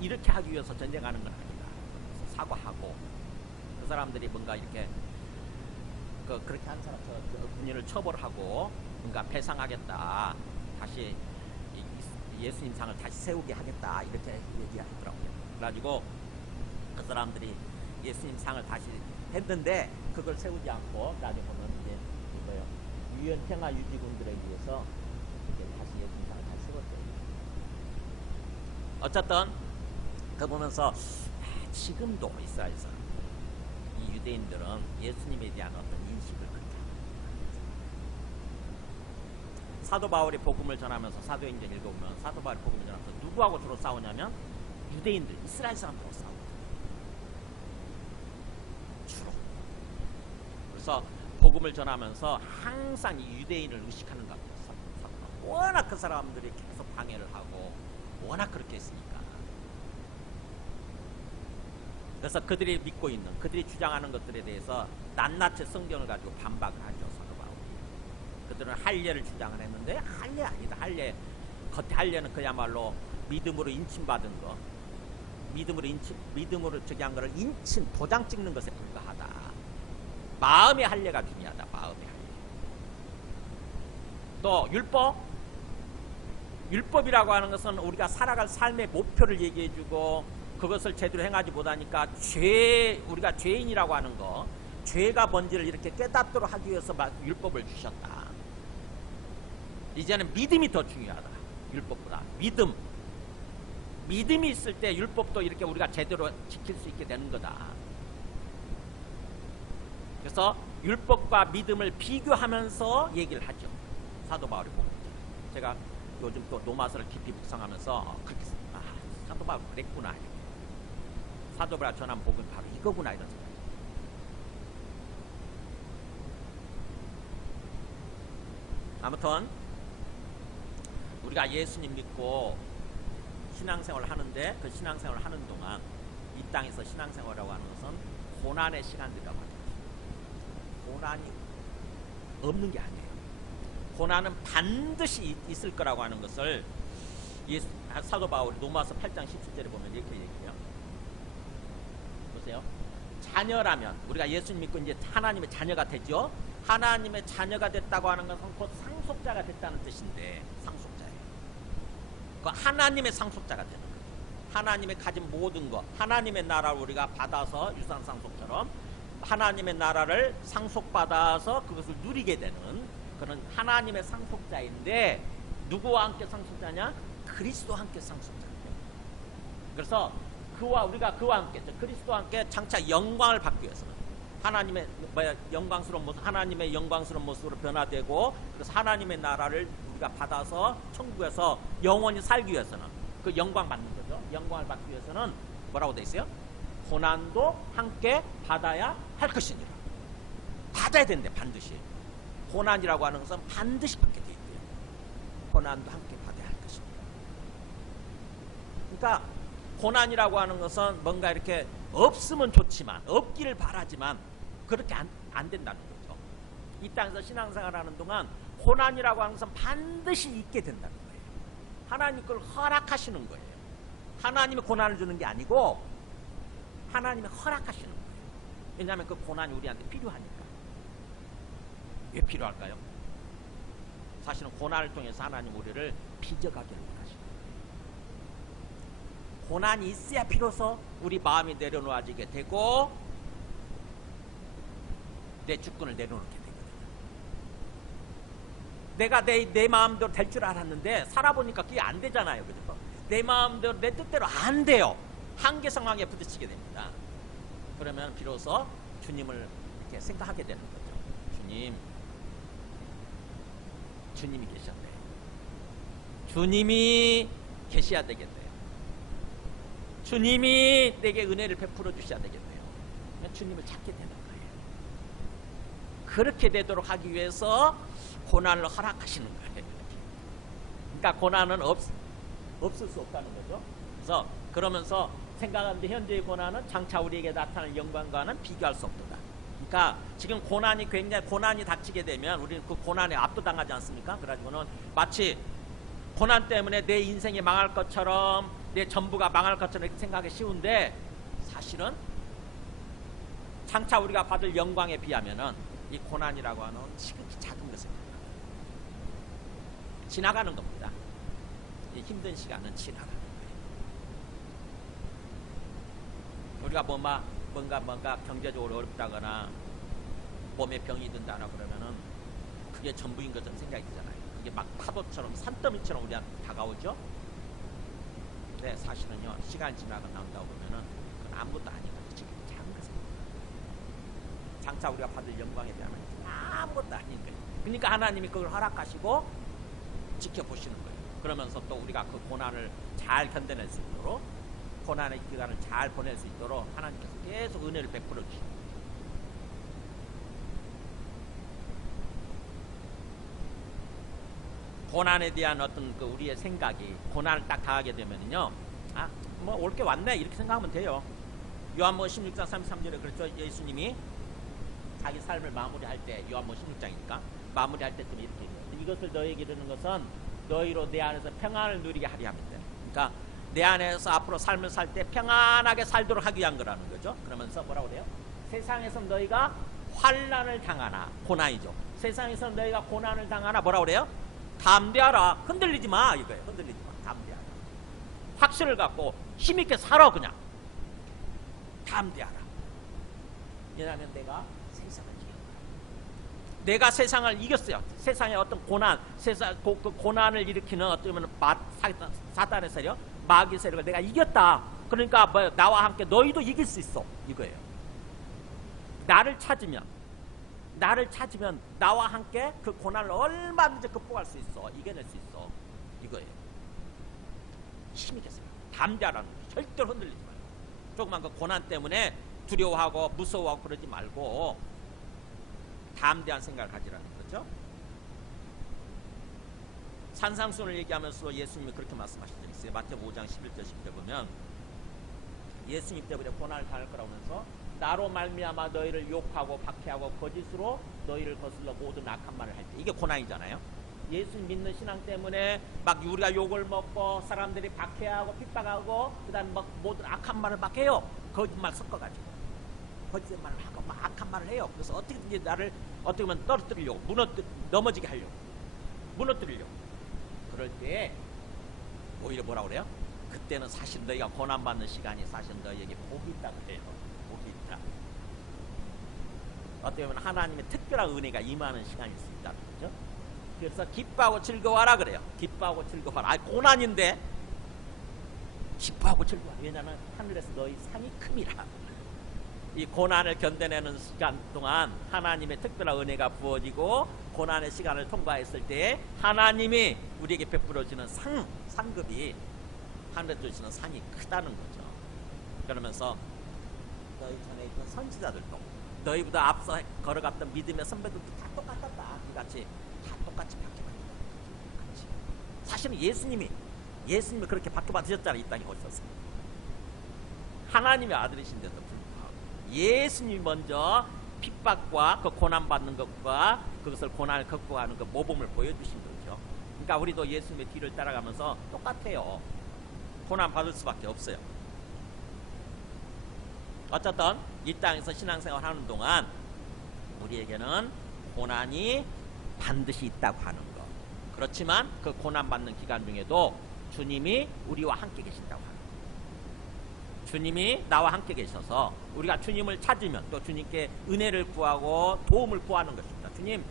이렇게 하기 위해서 전쟁하는 건 아니다. 그래서 사과하고 그 사람들이 뭔가 이렇게 그렇게 한 사람 군인을 처벌하고 뭔가 배상하겠다. 다시 예수님 상을 다시 세우게 하겠다. 이렇게 얘기하더라고요. 그래가지고 그 사람들이 예수님 상을 다시 했는데 그걸 세우지 않고 나중에 보면 이제 이거요. 유엔 평화 유지군들에 의해서 다시 예수님 상을 다시 세웠어요. 어쨌든 그 보면서 지금도 이스라엘에서 이 유대인들은 예수님에 대한 어떤 인식을 그렇게 합니다. 사도 바울이 복음을 전하면서 사도행전 읽어보면 사도 바울이 복음을 전하면서 누구하고 주로 싸우냐면 유대인들, 이스라엘 사람들하고 싸우거든요. 주로. 그래서 복음을 전하면서 항상 이 유대인을 의식하는 것 같아요. 워낙 그 사람들이 계속 방해를 하고 워낙 그렇게 했으니까. 그래서 그들이 믿고 있는, 그들이 주장하는 것들에 대해서 낱낱이 성경을 가지고 반박을 하죠. 사도 바울이. 그들은 할례를 주장을 했는데 할례 아니다. 겉에 할례는 그야말로 믿음으로 인침받은 거, 믿음으로 저기 한 거를 인침, 도장 찍는 것에 불과하다. 마음의 할례가 중요하다. 마음의 할례. 또 율법이라고 하는 것은 우리가 살아갈 삶의 목표를 얘기해주고 그것을 제대로 행하지 못하니까 우리가 죄인이라고 하는 거, 죄가 뭔지를 이렇게 깨닫도록 하기 위해서 율법을 주셨다. 이제는 믿음이 더 중요하다. 율법보다. 믿음이 있을 때 율법도 이렇게 우리가 제대로 지킬 수 있게 되는 거다. 그래서 율법과 믿음을 비교하면서 얘기를 하죠. 사도 바울이 보고 제가 요즘 또 노마서를 깊이 묵상하면서 그렇게 사도 바울 그랬구나. 사도 바울이 전한 복음 바로 이거구나 이런 생각이. 아무튼 우리가 예수님 믿고 신앙생활을 하는데 그 신앙생활을 하는 동안 이 땅에서 신앙생활이라고 하는 것은 고난의 시간들이라고 합니다. 고난이 없는 게 아니에요. 고난은 반드시 있을 거라고 하는 것을 사도 바울이 로마서 8장 17절에 보면 이렇게 얘기해요. 보세요. 자녀라면 우리가 예수님 믿고 이제 하나님의 자녀가 되죠. 하나님의 자녀가 됐다고 하는 것은 곧 상속자가 됐다는 뜻인데 상속자예요. 그 하나님의 상속자가 되는 거예요. 하나님의 가진 모든 것, 하나님의 나라를 우리가 받아서 유산 상속처럼 하나님의 나라를 상속받아서 그것을 누리게 되는 그런 하나님의 상속자인데 누구와 함께 상속자냐? 그리스도와 함께 상속자예요. 그래서 우리가 그와 함께 그리스도와 함께 장차 영광을 받기 위해서는 하나님의 영광스러운 모습, 하나님의 영광스러운 모습으로 변화되고 그래서 하나님의 나라를 우리가 받아서 천국에서 영원히 살기 위해서는 그 영광 받는 거죠. 영광을 받기 위해서는 뭐라고 돼 있어요? 고난도 함께 받아야 할 것이니라. 받아야 된대, 반드시. 고난이라고 하는 것은 반드시 받게 돼 있대요. 고난도 함께 받아야 할 것이니라. 그러니까 고난이라고 하는 것은 뭔가 이렇게 없으면 좋지만, 없기를 바라지만 그렇게 안 된다는 거죠. 이 땅에서 신앙생활하는 동안 고난이라고 하는 것은 반드시 있게 된다는 거예요. 하나님 그걸 허락하시는 거예요. 하나님이 고난을 주는 게 아니고 하나님이 허락하시는 거예요. 왜냐하면 그 고난이 우리한테 필요하니까. 왜 필요할까요? 사실은 고난을 통해서 하나님 우리를 빚어가게 원하시는 거예요. 고난이 있어야 비로소 우리 마음이 내려놓아지게 되고 내 주권을 내려놓게 되거든요. 내가 내 마음대로 될 줄 알았는데 살아보니까 그게 안 되잖아요. 그죠? 내 마음대로 내 뜻대로 안 돼요. 한계 상황에 부딪히게 됩니다. 그러면 비로소 주님을 이렇게 생각하게 되는 거죠. 주님이 계셨네. 주님이 계셔야 되겠네요. 주님이 내게 은혜를 베풀어 주셔야 되겠네요. 주님을 찾게 되는 거예요. 그렇게 되도록 하기 위해서 고난을 허락하시는 거예요. 그러니까 고난은 없을 수 없다는 거죠. 그래서 그러면서 생각하는데 현재의 고난은 장차 우리에게 나타날 영광과는 비교할 수 없다. 그러니까 지금 고난이 닥치게 되면 우리는 그 고난에 압도당하지 않습니까? 그래가지고는 마치 고난 때문에 내 인생이 망할 것처럼 내 전부가 망할 것처럼 이렇게 생각하기 쉬운데 사실은 장차 우리가 받을 영광에 비하면은 이 고난이라고 하는 지극히 작은 것입니다. 지나가는 겁니다. 이 힘든 시간은 지나가는 거예요. 우리가 뭔가 경제적으로 어렵다거나 몸에 병이 든다나 그러면은 그게 전부인 것처럼 생각이 들잖아요. 그게 막 파도처럼 산더미처럼 우리한테 다가오죠. 근데 사실은요, 시간이 지나고 나온다고 보면은 그건 아무것도 아닌 거죠. 지금 작은 것입니다. 장차 우리가 받을 영광에 대하면 아무것도 아닌 거예요. 그러니까 하나님이 그걸 허락하시고 지켜보시는 거예요. 그러면서 또 우리가 그 고난을 잘 견뎌낼 수 있도록, 고난의 기간을 잘 보낼 수 있도록 하나님께서 계속 은혜를 베풀어 주십니다. 고난에 대한 어떤 그 우리의 생각이, 고난을 딱 당하게 되면은요, 뭐 올 게 왔네 이렇게 생각하면 돼요. 요한복음 16장 33절에 그렇죠. 예수님이 자기 삶을 마무리할 때, 요한복음 16장이니까 마무리할 때쯤 이렇게 얘기해요. 이것을 너희에게 이르는 것은 너희로 내 안에서 평안을 누리게 하리 합니다. 그러니까 내 안에서 앞으로 삶을 살 때 평안하게 살도록 하기 위한 거라는 거죠. 그러면서 뭐라고 그래요? 세상에서 너희가 환난을 당하나, 고난이죠. 세상에서 너희가 고난을 당하나 뭐라고 그래요? 담대하라. 흔들리지 마 이거예요. 흔들리지 마. 담대하라. 확신을 갖고 힘있게 살아. 그냥 담대하라. 왜냐하면 내가 세상을 이겼다. 내가 세상을 이겼어요. 세상의 어떤 고난, 그 고난을 일으키는 어쩌면 사단의 세력, 마귀 세력을 내가 이겼다. 그러니까 나와 함께 너희도 이길 수 있어 이거예요. 나를 찾으면 나와 함께 그 고난을 얼마든지 극복할 수 있어. 이겨낼 수 있어. 이거예요. 힘있게 생각. 담대하라는 거예요. 절대로 흔들리지 말고. 조금만 그 고난 때문에 두려워하고 무서워하고 그러지 말고 담대한 생각을 가지라는 거죠. 산상수훈을 얘기하면서 예수님이 그렇게 말씀하신 적이 있어요. 마태복음 5장 11절 10절 보면 예수님 때문에 고난을 당할 거라고 하면서 나로 말미암아 너희를 욕하고 박해하고 거짓으로 너희를 거슬러 모든 악한 말을 할 때, 이게 고난이잖아요. 예수님 믿는 신앙 때문에 막 우리가 욕을 먹고 사람들이 박해하고 핍박하고 그다음 막 모든 악한 말을 막 해요. 거짓말 섞어가지고 거짓말을 하고 막 악한 말을 해요. 그래서 어떻게든지 나를 어떻게 보면 떨어뜨리려고, 넘어지게 하려고, 무너뜨리려고. 그럴 때 오히려 뭐라고 그래요? 그때는 사실 너희가 고난받는 시간이 사실 너희에게 복이 있다고 해요. 복이 있다. 어떻게 보면 하나님의 특별한 은혜가 임하는 시간일 수 있다는 거죠. 그래서 기뻐하고 즐거워하라 그래요. 기뻐하고 즐거워하라. 고난인데 기뻐하고 즐거워하라. 왜냐하면 하늘에서 너희 상이 큼이라. 이 고난을 견뎌내는 시간 동안 하나님의 특별한 은혜가 부어지고 고난의 시간을 통과했을 때 하나님이 우리에게 베풀어주는 상급이 하늘에서 주시는 상이 크다는 거죠. 그러면서 너희 전에 있던 선지자들도 너희보다 앞서 걸어갔던 믿음의 선배들도 다 똑같았다. 그같이 다 똑같이 박해받는다. 똑같이. 사실은 예수님이 그렇게 박해받으셨잖아요. 이 땅에 오셔서. 하나님의 아들이신데도 불구하고 예수님이 먼저 핍박과 그 고난받는 것과 그것을 고난을 극복하는 그 모범을 보여주신 거죠. 그러니까 우리도 예수님의 뒤를 따라가면서 똑같아요. 고난받을 수밖에 없어요. 어쨌든 이 땅에서 신앙생활 하는 동안 우리에게는 고난이 반드시 있다고 하는 것. 그렇지만 그 고난받는 기간 중에도 주님이 우리와 함께 계신다고 하는 것. 주님이 나와 함께 계셔서 우리가 주님을 찾으면 또 주님께 은혜를 구하고 도움을 구하는 것입니다. 주님,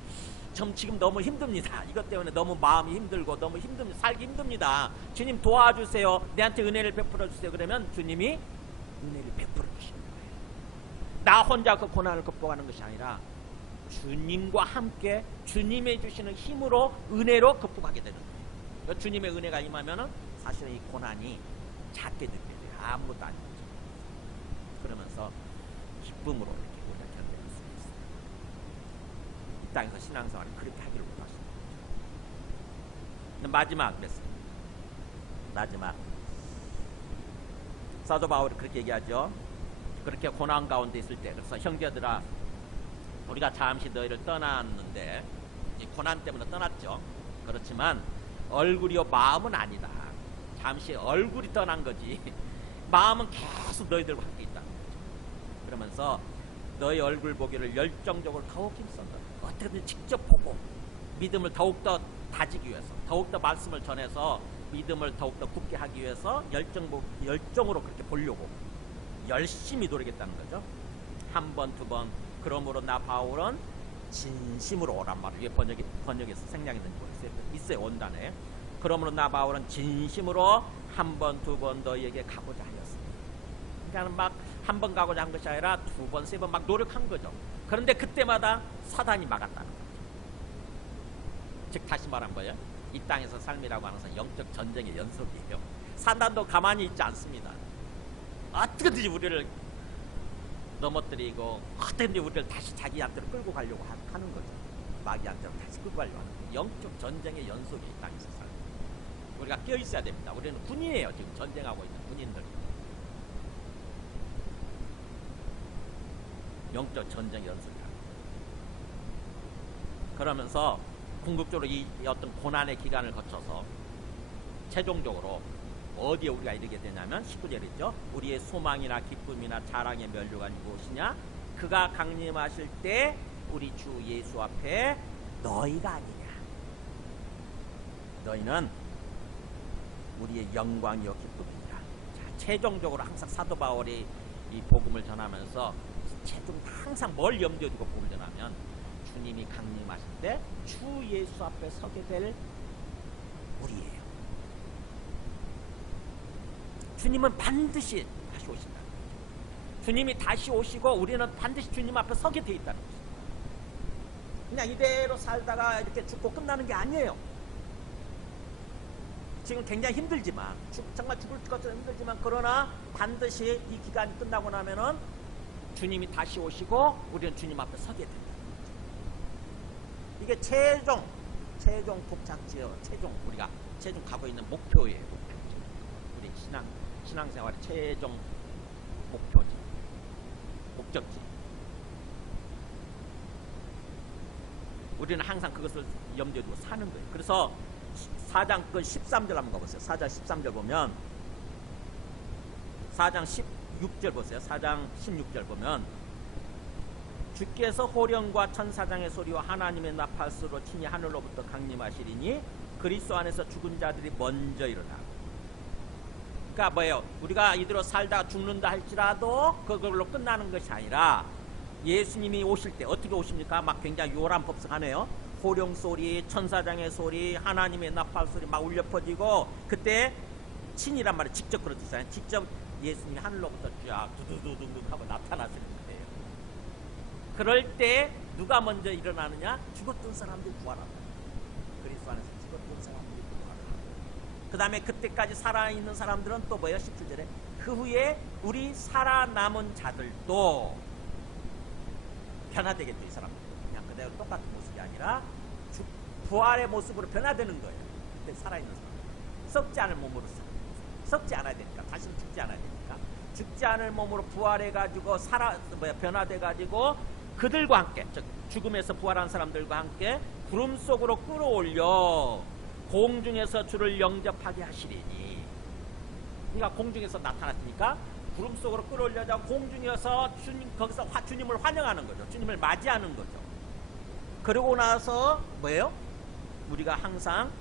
전 지금 너무 힘듭니다. 이것 때문에 너무 마음이 힘들고 너무 힘듭니다. 살기 힘듭니다. 주님 도와주세요. 내한테 은혜를 베풀어 주세요. 그러면 주님이 은혜를 베풀어 주시는 거예요. 나 혼자 그 고난을 극복하는 것이 아니라 주님과 함께 주님이 주시는 힘으로 은혜로 극복하게 되는 거예요. 주님의 은혜가 임하면은 사실은 이 고난이 작게 느껴져요. 아무것도 아닌 거죠. 그러면서 기쁨으로 이렇게 우리가 견뎌낼 수 있어요. 이 땅에서 신앙생활을 그렇게 하기를 원하시는 거죠. 마지막 그랬습니다. 마지막 사도 바울이 그렇게 얘기하죠. 그렇게 고난 가운데 있을 때, 그래서 형제들아, 우리가 잠시 너희를 떠났는데, 이 고난 때문에 떠났죠. 그렇지만 얼굴이요 마음은 아니다. 잠시 얼굴이 떠난 거지 마음은 계속 너희들과 함께 있다는 거죠. 그러면서 너희 얼굴 보기를 열정적으로 더욱 힘쓴다. 어떻게든 직접 보고 믿음을 더욱더 다지기 위해서, 더욱더 말씀을 전해서 믿음을 더욱더 굳게 하기 위해서 열정으로 그렇게 보려고 열심히 노력했다는 거죠. 한 번, 두 번. 그러므로 나 바울은 진심으로 오란 말이에요. 이게 번역에서 생략했는지 모르겠어요. 있어요, 원단에. 그러므로 나 바울은 진심으로 한 번, 두 번 너희에게 가고자 하였습니다. 그러니까 막 한 번 가고자 한 것이 아니라 두 번, 세 번 막 노력한 거죠. 그런데 그때마다 사단이 막았다는 거죠. 즉 다시 말한 거예요. 이 땅에서 삶이라고 하는 것은 영적 전쟁의 연속이에요. 사단도 가만히 있지 않습니다. 어떻게든지 우리를 넘어뜨리고 어떻게든지 우리를 다시 자기한테로 끌고 가려고 하는 거죠. 마귀한테로 다시 끌고 가려고 하는 거죠. 영적 전쟁의 연속이 이 땅에서 살고 우리가 껴있어야 됩니다. 우리는 군인이에요. 지금 전쟁하고 있는 군인들. 영적 전쟁의 연속이라고. 그러면서 궁극적으로 이 어떤 고난의 기간을 거쳐서 최종적으로 어디에 우리가 이르게 되냐면 19절이죠. 우리의 소망이나 기쁨이나 자랑의 면류가 무엇이냐? 그가 강림하실 때 우리 주 예수 앞에 너희가 아니냐. 너희는 우리의 영광이요 기쁨이니라. 자, 최종적으로 항상 사도 바울이 이 복음을 전하면서 항상 뭘 염두에 두고 복음을 전하면 주님이 강림하실 때 주 예수 앞에 서게 될 우리예요. 주님은 반드시 다시 오신다. 주님이 다시 오시고 우리는 반드시 주님 앞에 서게 돼 있다는 것입니다. 그냥 이대로 살다가 이렇게 죽고 끝나는 게 아니에요. 지금 굉장히 힘들지만 정말 죽을 것처럼 힘들지만 그러나 반드시 이 기간이 끝나고 나면은 주님이 다시 오시고 우리는 주님 앞에 서게 된다는 거죠. 이게 최종 도착지요. 우리가 최종 가고 있는 목표예요. 우리 신앙생활의 최종 목표지, 목적지. 우리는 항상 그것을 염두에 두고 사는 거예요. 그래서 4장 13절 한번 가보세요. 4장 13절 보면 4장 16절 보세요. 4장 16절 보면 주께서 호령과 천사장의 소리와 하나님의 나팔소리로 친히 하늘로부터 강림하시리니 그리스도 안에서 죽은 자들이 먼저 일어나. 그러니까 뭐예요? 우리가 이대로 살다가 죽는다 할지라도 그걸로 끝나는 것이 아니라 예수님이 오실 때 어떻게 오십니까? 막 굉장히 요란법석하네요. 호령 소리, 천사장의 소리, 하나님의 나팔 소리 막 울려 퍼지고 그때 친이란 말이 직접 그러잖아요. 직접 예수님이 하늘로부터 쫙 두두두둥 하고 나타나시는 거예요. 그럴 때 누가 먼저 일어나느냐? 죽었던 사람들이 부활한다. 그리스도 안에서 죽었던 사람들이 부활한다. 그 다음에 그때까지 살아있는 사람들은 또 뭐예요? 17절에 그 후에 우리 살아남은 자들도 변화되겠죠. 이 사람들 그냥 그대로 똑같은 모습이 아니라 부활의 모습으로 변화되는 거예요. 그때 살아있는 사람 썩지 않을 몸으로 썩지 않아야 되니까 다시는 죽지 않아야 되니까 죽지 않을 몸으로 부활해가지고 변화돼가지고 그들과 함께 즉 죽음에서 부활한 사람들과 함께 구름 속으로 끌어올려 공중에서 주를 영접하게 하시리니. 그러니까 공중에서 나타났으니까 구름 속으로 끌어올려져 공중에서 거기서 주님을 환영하는 거죠. 주님을 맞이하는 거죠. 그러고 나서 뭐예요? 우리가 항상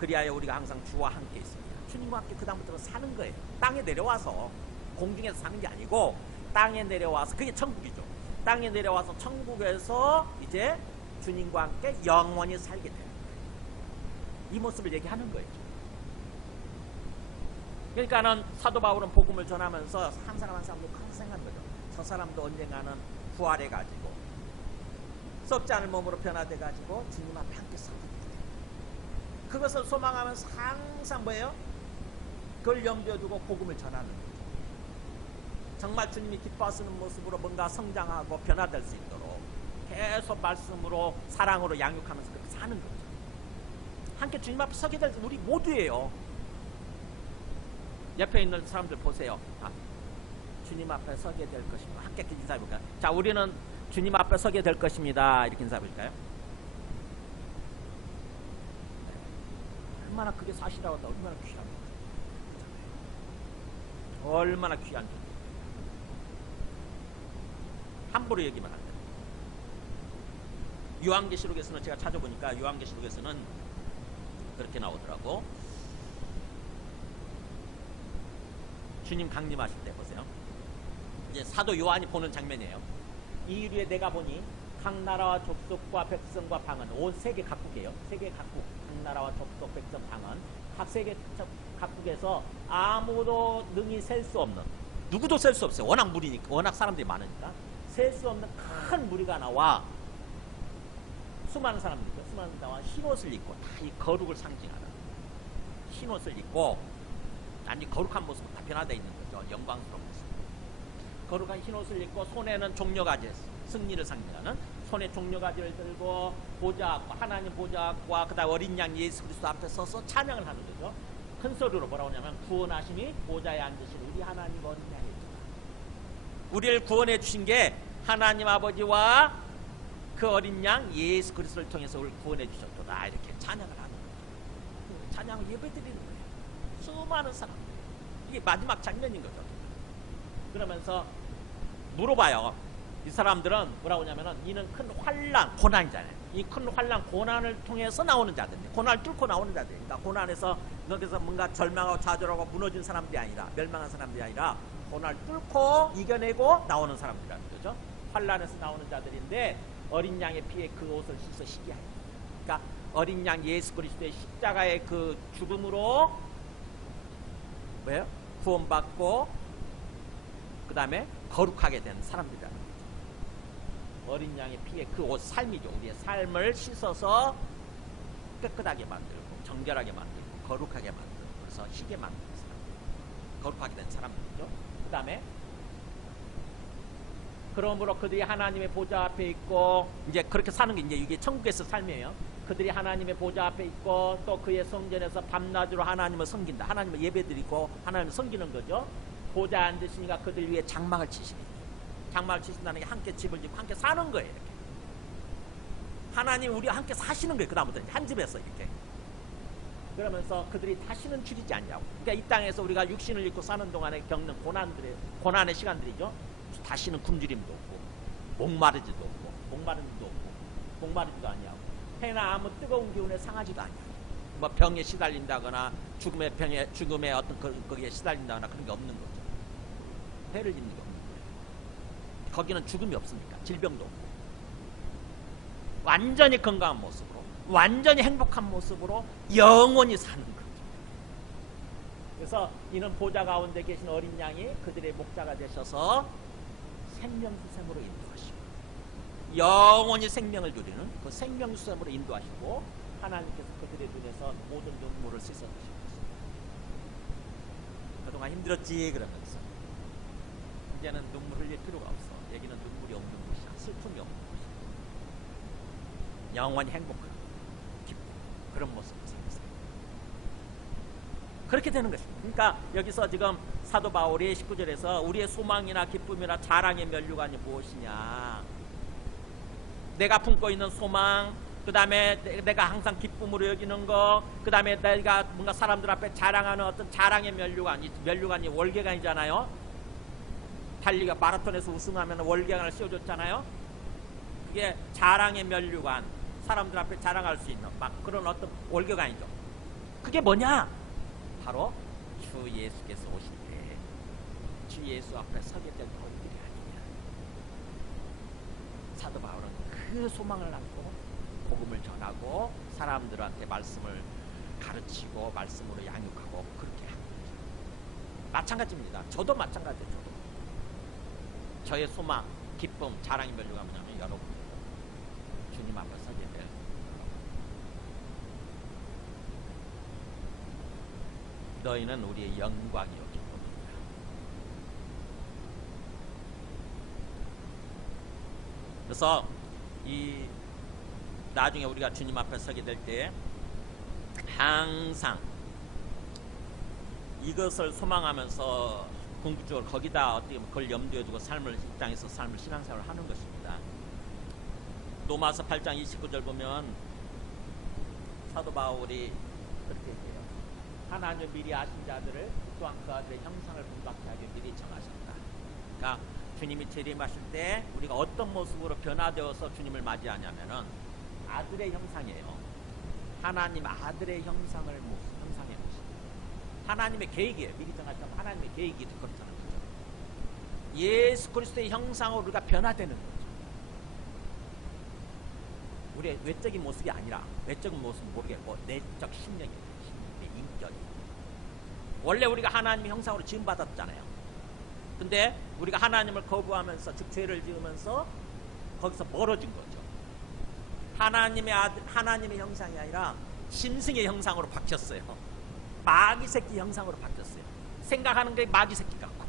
그리하여 우리가 항상 주와 함께 있습니다. 주님과 함께 그 다음부터 사는 거예요. 땅에 내려와서 공중에서 사는 게 아니고 땅에 내려와서 그게 천국이죠. 땅에 내려와서 천국에서 이제 주님과 함께 영원히 살게 돼요. 이 모습을 얘기하는 거예요. 그러니까는 사도 바울은 복음을 전하면서 한 사람 한 사람도 그렇게 생각한 거죠. 저 사람도 언젠가는 부활해가지고 썩지 않을 몸으로 변화돼가지고 주님 앞에 함께 서게 돼요. 그것을 소망하면서 항상 뭐예요? 그걸 염두에 두고 복음을 전하는 거죠. 정말 주님이 기뻐하시는 모습으로 뭔가 성장하고 변화될 수 있도록 계속 말씀으로 사랑으로 양육하면서 그렇게 사는 거죠. 함께 주님 앞에 서게 될 우리 모두예요. 옆에 있는 사람들 보세요. 주님 앞에 서게 될 것입니다. 함께 인사해볼까요? 자, 우리는 주님 앞에 서게 될 것입니다. 이렇게 인사해볼까요? 얼마나 그게 사실이라고 하다 얼마나 귀한 거예요. 얼마나 귀한 거예요. 함부로 얘기만 안 돼요. 요한계시록에서는 제가 찾아보니까 요한계시록에서는 그렇게 나오더라고. 주님 강림하실 때 보세요. 이제 사도 요한이 보는 장면이에요. 이 이후에 내가 보니 각 나라와 족속과 백성과 방언 온 세계 각국이에요. 세계 각국 각 나라와 족속 백성 방언 각 세계 각국에서 아무도 능히 셀 수 없는 누구도 셀 수 없어요. 워낙 무리니까 워낙 사람들이 많으니까 셀 수 없는 큰 무리가 나와 수많은 사람들이 수많은 나와 흰옷을 입고 다 이 거룩을 상징하는 흰옷을 입고 완전 거룩한 모습으로 다 변화되어 있는 거죠. 영광스러운 모습. 거룩한 흰옷을 입고 손에는 종려가지 승리를 상징하는 손에 종려가지를 들고 보좌과 하나님 보좌과 그다음 어린 양 예수 그리스도 앞에 서서 찬양을 하는 거죠. 큰 소리로 뭐라고 하냐면 구원하심이 보좌에 앉으신 우리 하나님 어린 양이다. 우리를 구원해 주신 게 하나님 아버지와 그 어린 양 예수 그리스도를 통해서 우리를 구원해 주셨도다. 이렇게 찬양을 하는 거죠. 찬양을 예배드리는 거예요. 수많은 사람. 이게 마지막 장면인 거죠. 그러면서 물어봐요. 이 사람들은 뭐라고 하냐면은 이는 큰 환난, 고난이잖아요. 이 큰 환난, 고난을 통해서 나오는 자들인데 고난을 뚫고 나오는 자들이니까 고난에서 거기서 뭔가 절망하고 좌절하고 무너진 사람들이 아니라 멸망한 사람들이 아니라 고난을 뚫고 이겨내고 나오는 사람들이라는 거죠. 환난에서 나오는 자들인데 어린 양의 피에 그 옷을 씻어 시기하여. 그러니까 어린 양 예수 그리스도의 십자가의 그 죽음으로 뭐예요? 구원받고 그 다음에 거룩하게 된 사람들이라는 거죠. 어린 양의 피에 그 옷 삶이죠. 우리의 삶을 씻어서 깨끗하게 만들고 정결하게 만들고 거룩하게 만들고 그래서 희게 만드는 사람, 거룩하게 된 사람들이죠. 그 다음에 그러므로 그들이 하나님의 보좌 앞에 있고 이제 그렇게 사는 게 이제 이게 천국에서 삶이에요. 그들이 하나님의 보좌 앞에 있고 또 그의 성전에서 밤낮으로 하나님을 섬긴다. 하나님을 예배드리고 하나님을 섬기는 거죠. 보좌에 앉으시니까 그들 위에 장막을 치시니 장막을 치신다는 게 함께 집을 짓고 함께 사는 거예요. 이렇게. 하나님 우리와 함께 사시는 거예요. 그 다음부터 한 집에서 이렇게. 그러면서 그들이 다시는 줄이지 않냐고. 그러니까 이 땅에서 우리가 육신을 입고 사는 동안에 겪는 고난의 시간들이죠. 다시는 굶주림도 없고 목마르지도 없고 목마르지도 아니하고 해나 아무 뜨거운 기운에 상하지도 아니하고 뭐 병에 시달린다거나 죽음의 어떤 거기에 시달린다거나 그런 게 없는 거죠. 해를 입는 게 없는 거예요. 거기는 죽음이 없으니까 질병도 없고 완전히 건강한 모습으로 완전히 행복한 모습으로 영원히 사는 거죠. 그래서 이는 보좌 가운데 계신 어린 양이 그들의 목자가 되셔서 생명수샘으로 인도하시고 영원히 생명을 누리는 그 생명수샘으로 인도하시고 하나님께서 그들의 눈에서 모든 눈물을 씻어주시고 동안 힘들었지 그러면서 이제는 눈물 흘릴 필요가 없어. 여기는 눈물이 없는 곳이야. 슬픔이 없는 곳이야. 영원히 행복하고 기쁜 그런 모습을 생겼어요. 그렇게 되는 것입니다. 그러니까 여기서 지금 사도 바울이 19절에서 우리의 소망이나 기쁨이나 자랑의 면류관이 무엇이냐, 내가 품고 있는 소망, 그 다음에 내가 항상 기쁨으로 여기는 거, 그 다음에 내가 뭔가 사람들 앞에 자랑하는 어떤 자랑의 면류관이 월계관이잖아요. 달리가 마라톤에서 우승하면 월계관을 씌워줬잖아요. 그게 자랑의 면류관, 사람들 앞에 자랑할 수 있는 막 그런 어떤 월계관이죠. 그게 뭐냐? 바로 주 예수께서 오실 때 주 예수 앞에 서게 될 것들이 아니냐. 사도 바울은 그 소망을 안고 복음을 전하고 사람들한테 말씀을 가르치고 말씀으로 양육하고 그렇게 하는 거죠. 마찬가지입니다. 저도 마찬가지예요. 저도 저의 소망, 기쁨, 자랑이 면류가 뭐냐면 여러분 주님 앞에 서게 될 너희는 우리의 영광이요 기쁨이다. 그래서 이 나중에 우리가 주님 앞에 서게 될 때 항상 이것을 소망하면서 궁극적으로 거기다 어떻게 보면 그걸 염두에 두고 입장에서 삶을 신앙생활을 하는 것입니다. 로마서 8장 29절 보면 사도 바울이 그렇게 얘기해요. 하나님 미리 아신 자들을 또한 그 아들의 형상을 본받게 하기 미리 정하셨다. 그러니까 주님이 재림하실 때 우리가 어떤 모습으로 변화되어서 주님을 맞이하냐면은 아들의 형상이에요. 하나님 아들의 형상의 모습. 하나님의 계획이에요. 미리 정하셨다면 하나님의 계획이 그렇다는 거죠. 예수 그리스도의 형상으로 우리가 변화되는 거죠. 우리의 외적인 모습이 아니라 외적인 모습은 모르겠고 내적 심령이에요. 심령의 인격이. 원래 우리가 하나님의 형상으로 지음받았잖아요. 근데 우리가 하나님을 거부하면서 즉 죄를 지으면서 거기서 멀어진 거죠. 하나님의 아들, 하나님의 형상이 아니라 짐승의 형상으로 바뀌었어요. 마귀 새끼 형상으로 바뀌었어요. 생각하는 게 마귀 새끼 같고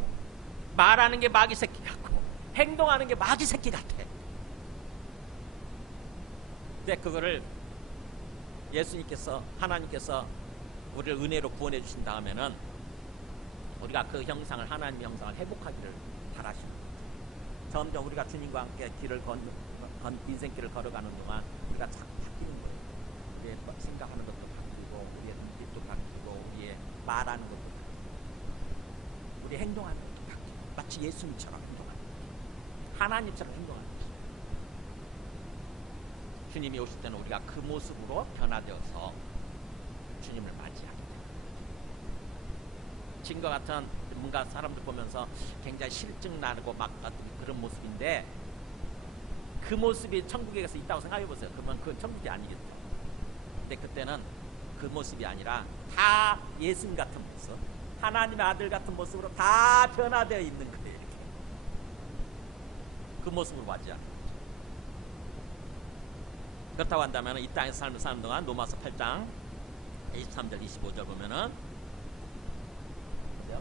말하는 게 마귀 새끼 같고 행동하는 게 마귀 새끼 같아. 근데 그거를 예수님께서 하나님께서 우리를 은혜로 구원해 주신 다음에는 우리가 그 형상을 하나님의 형상을 회복하기를 바라십니다. 점점 우리가 주님과 함께 인생길을 걸어가는 동안 우리가 자꾸 바뀌는 거예요. 우리의 생각하는 것도 바뀌고 우리의 눈빛도 바뀌고 우리의 말하는 것도 바뀌고 우리 행동하는 것도 바뀌고 마치 예수님처럼 행동하는 거예요. 하나님처럼 행동하는 거예요. 주님이 오실 때는 우리가 그 모습으로 변화되어서 주님을 맞이하게 됩니다. 지금과 같은 뭔가 사람들 보면서 굉장히 실증나고 막 그런 모습인데 그 모습이 천국에서 있다고 생각해 보세요. 그러면 그건 천국이 아니겠죠. 근데 그때는 그 모습이 아니라 다 예수님 같은 모습, 하나님의 아들 같은 모습으로 다 변화되어 있는 거예요. 이렇게 그 모습으로 맞이하는 거죠. 그렇다고 한다면 이 땅에서 삶을 사는 동안 로마서 8장 23절 25절 보면은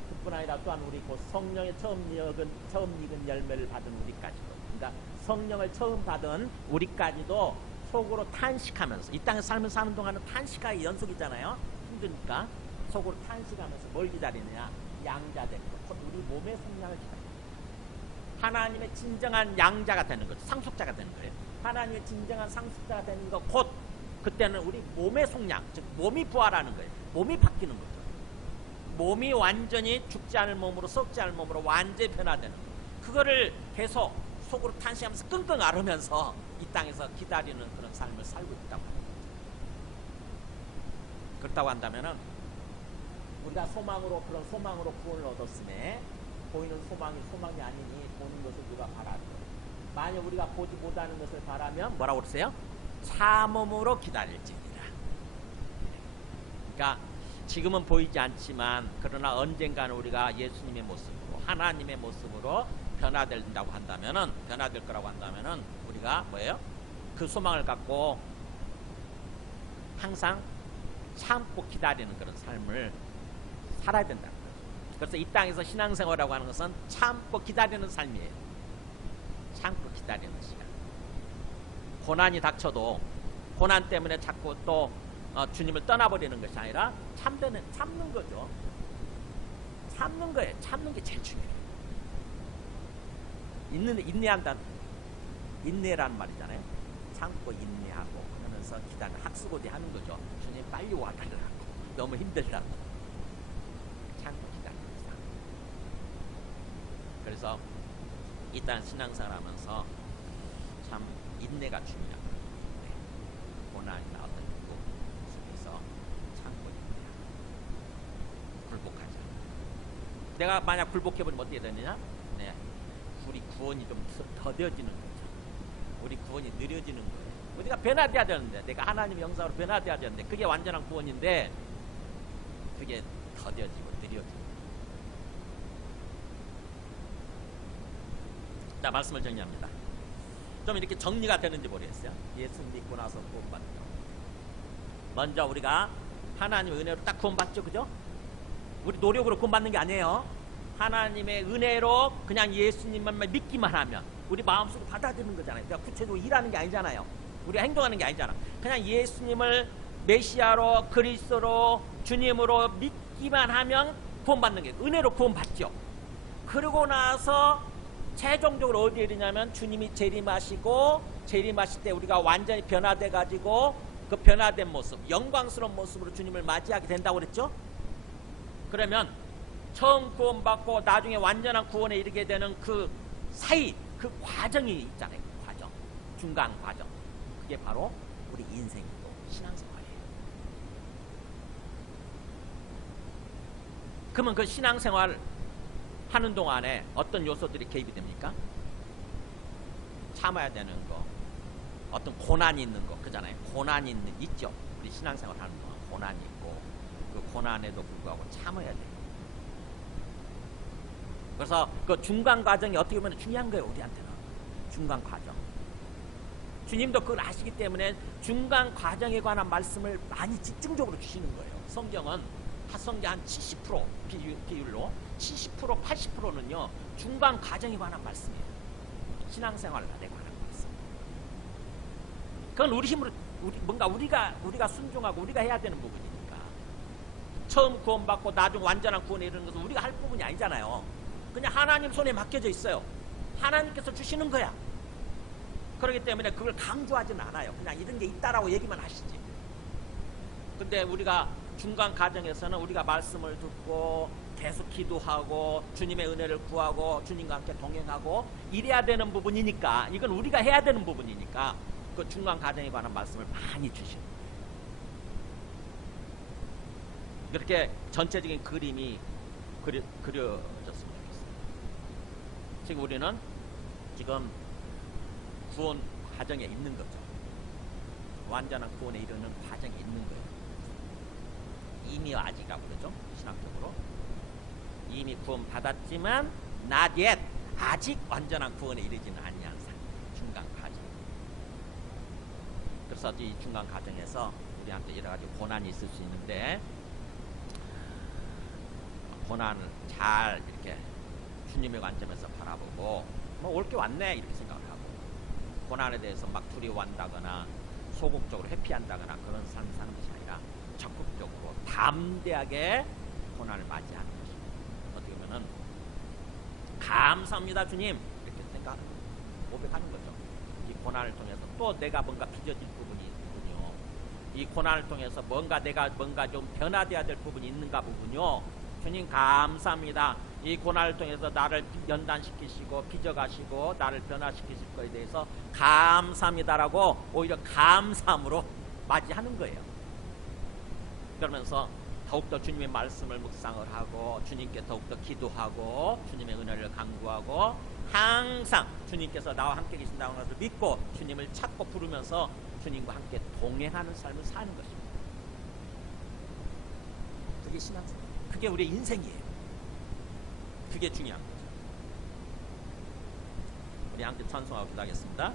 그뿐 아니라 또한 우리 곧 성령의 처음 익은 열매를 받은 우리까지도, 그러니까 성령을 처음 받은 우리까지도 속으로 탄식하면서, 이 땅에 삶을 사는 동안은 탄식하기 연속이잖아요. 힘드니까 속으로 탄식하면서 뭘 기다리느냐? 양자되는 것, 우리 몸의 성량을 기다립니다. 하나님의 진정한 양자가 되는 거죠. 상속자가 되는 거예요. 하나님의 진정한 상속자가 되는 것, 곧 그때는 우리 몸의 속량, 즉 몸이 부활하는 거예요. 몸이 바뀌는 거죠. 몸이 완전히 죽지 않을 몸으로, 썩지 않을 몸으로 완전히 변화되는 거예요. 그거를 계속 속으로 탄식하면서 끙끙 앓으면서 이 땅에서 기다리는 그런 삶을 살고 있다고 합니다. 그렇다고 한다면은 우리가 그런 소망으로 구원을 얻었음에 보이는 소망이 아니니 보는 것을 누가 바라는 거예요. 만약 우리가 보지 못하는 것을 바라면 뭐라고 그러세요? 참음으로 기다릴지니라. 그러니까 지금은 보이지 않지만 그러나 언젠가는 우리가 예수님의 모습으로, 하나님의 모습으로 변화될 거라고 한다면은 우리가 뭐예요? 그 소망을 갖고 항상 참고 기다리는 그런 삶을 살아야 된다는 거죠. 그래서 이 땅에서 신앙생활이라고 하는 것은 참고 기다리는 삶이에요. 참고 기다리는 시간. 고난이 닥쳐도 고난 때문에 자꾸 또 주님을 떠나버리는 것이 아니라 참는 거죠. 참는 거예요. 참는 게 제일 중요해요. 인내라는 말이잖아요. 참고 인내하고 그러면서 기다리는 학수고대 하는 거죠. 주님 빨리 와달라고. 너무 힘들다고. 참고 기다리는 삶. 그래서 이 땅 신앙생활하면서 참 인내가 중요합니다. 네. 고난이나 어떤 것 속에서 참고 인내하고 굴복하지 않고. 내가 만약 굴복해버리면 어떻게 되느냐? 네. 우리 구원이 좀 더뎌지는 거죠. 우리 구원이 느려지는 거예요. 우리가 변화돼야 되는데, 내가 하나님의 영상으로 변화돼야 되는데, 그게 완전한 구원인데 그게 더뎌지고 느려지고. 자, 말씀을 정리합니다. 좀 이렇게 정리가 되는지 모르겠어요. 예수 믿고 나서 구원받는 거. 먼저 우리가 하나님의 은혜로 딱 구원받죠, 그죠? 우리 노력으로 구원받는 게 아니에요. 하나님의 은혜로 그냥 예수님만 믿기만 하면 우리 마음속으로 받아들이는 거잖아요. 그러니까 구체적으로 일하는 게 아니잖아요. 우리가 행동하는 게 아니잖아. 그냥 예수님을 메시아로, 그리스도로, 주님으로 믿기만 하면 구원받는 게 은혜로 구원받죠. 그러고 나서 최종적으로 어디에 이르냐면 주님이 재림하실 때 우리가 완전히 변화돼 가지고 그 변화된 모습, 영광스러운 모습으로 주님을 맞이하게 된다고 그랬죠. 그러면 처음 구원받고 나중에 완전한 구원에 이르게 되는 그 사이, 그 과정이 있잖아요. 그 과정, 중간 과정. 그게 바로 우리 인생이고 신앙생활이에요. 그러면 그 신앙생활 하는 동안에 어떤 요소들이 개입이 됩니까? 참아야 되는 거, 어떤 고난이 있는 거, 그잖아요. 고난이 있죠. 우리 신앙생활 하는 동안 고난이 있고 그 고난에도 불구하고 참아야 돼요. 그래서 그 중간 과정이 어떻게 보면 중요한 거예요. 우리한테는 중간 과정. 주님도 그걸 아시기 때문에 중간 과정에 관한 말씀을 많이 집중적으로 주시는 거예요. 성경은 성경 한 70% 비율로 70% 80%는요 중간 과정에 관한 말씀이에요. 신앙생활에 관한 말씀. 그건 우리 힘으로 뭔가 우리가 순종하고 우리가 해야 되는 부분이니까. 처음 구원받고 나중 완전한 구원에 이르는 것은 우리가 할 부분이 아니잖아요. 그냥 하나님 손에 맡겨져 있어요. 하나님께서 주시는 거야. 그렇기 때문에 그걸 강조하지는 않아요. 그냥 이런 게 있다라고 얘기만 하시지. 근데 우리가 중간 과정에서는 우리가 말씀을 듣고 계속 기도하고 주님의 은혜를 구하고 주님과 함께 동행하고 이래야 되는 부분이니까, 이건 우리가 해야 되는 부분이니까 그 중간 과정에 관한 말씀을 많이 주시는 거예요. 그렇게 전체적인 그림이 그려졌으면 좋겠어요. 지금 우리는 지금 구원 과정에 있는 거죠. 완전한 구원에 이르는 과정에 있는 거예요. 이미 아직이라고 그러죠. 신학적으로. 이미 구원 받았지만 not yet, 아직 완전한 구원에 이르지는 아니한 삶. 중간 과정. 그래서 이 중간 과정에서 우리한테 여러 가지 고난이 있을 수 있는데, 고난을 잘 이렇게 주님의 관점에서 바라보고 뭐 올 게 왔네 이렇게 생각을 하고, 고난에 대해서 막 두려워한다거나 소극적으로 회피한다거나 그런 삶을 사는 것이 아니라 적극적으로 담대하게 고난을 맞이하는 것입니다. 어떻게 보면은 감사합니다 주님 이렇게 생각하는 거죠. 고백하는 거죠. 이 고난을 통해서 또 내가 뭔가 빚어질 부분이 있군요. 이 고난을 통해서 뭔가 좀 변화돼야 될 부분이 있는가 보군요. 주님 감사합니다. 이 고난을 통해서 나를 연단시키시고 빚어가시고 나를 변화시키실 것에 대해서 감사합니다라고 오히려 감사함으로 맞이하는 거예요. 그러면서 더욱더 주님의 말씀을 묵상을 하고 주님께 더욱더 기도하고 주님의 은혜를 간구하고 항상 주님께서 나와 함께 계신다고 해서 믿고 주님을 찾고 부르면서 주님과 함께 동행하는 삶을 사는 것입니다. 그게 신앙생활, 그게 우리의 인생이에요. 그게 중요한 거죠. 우리 함께 찬송하고 기도하겠습니다.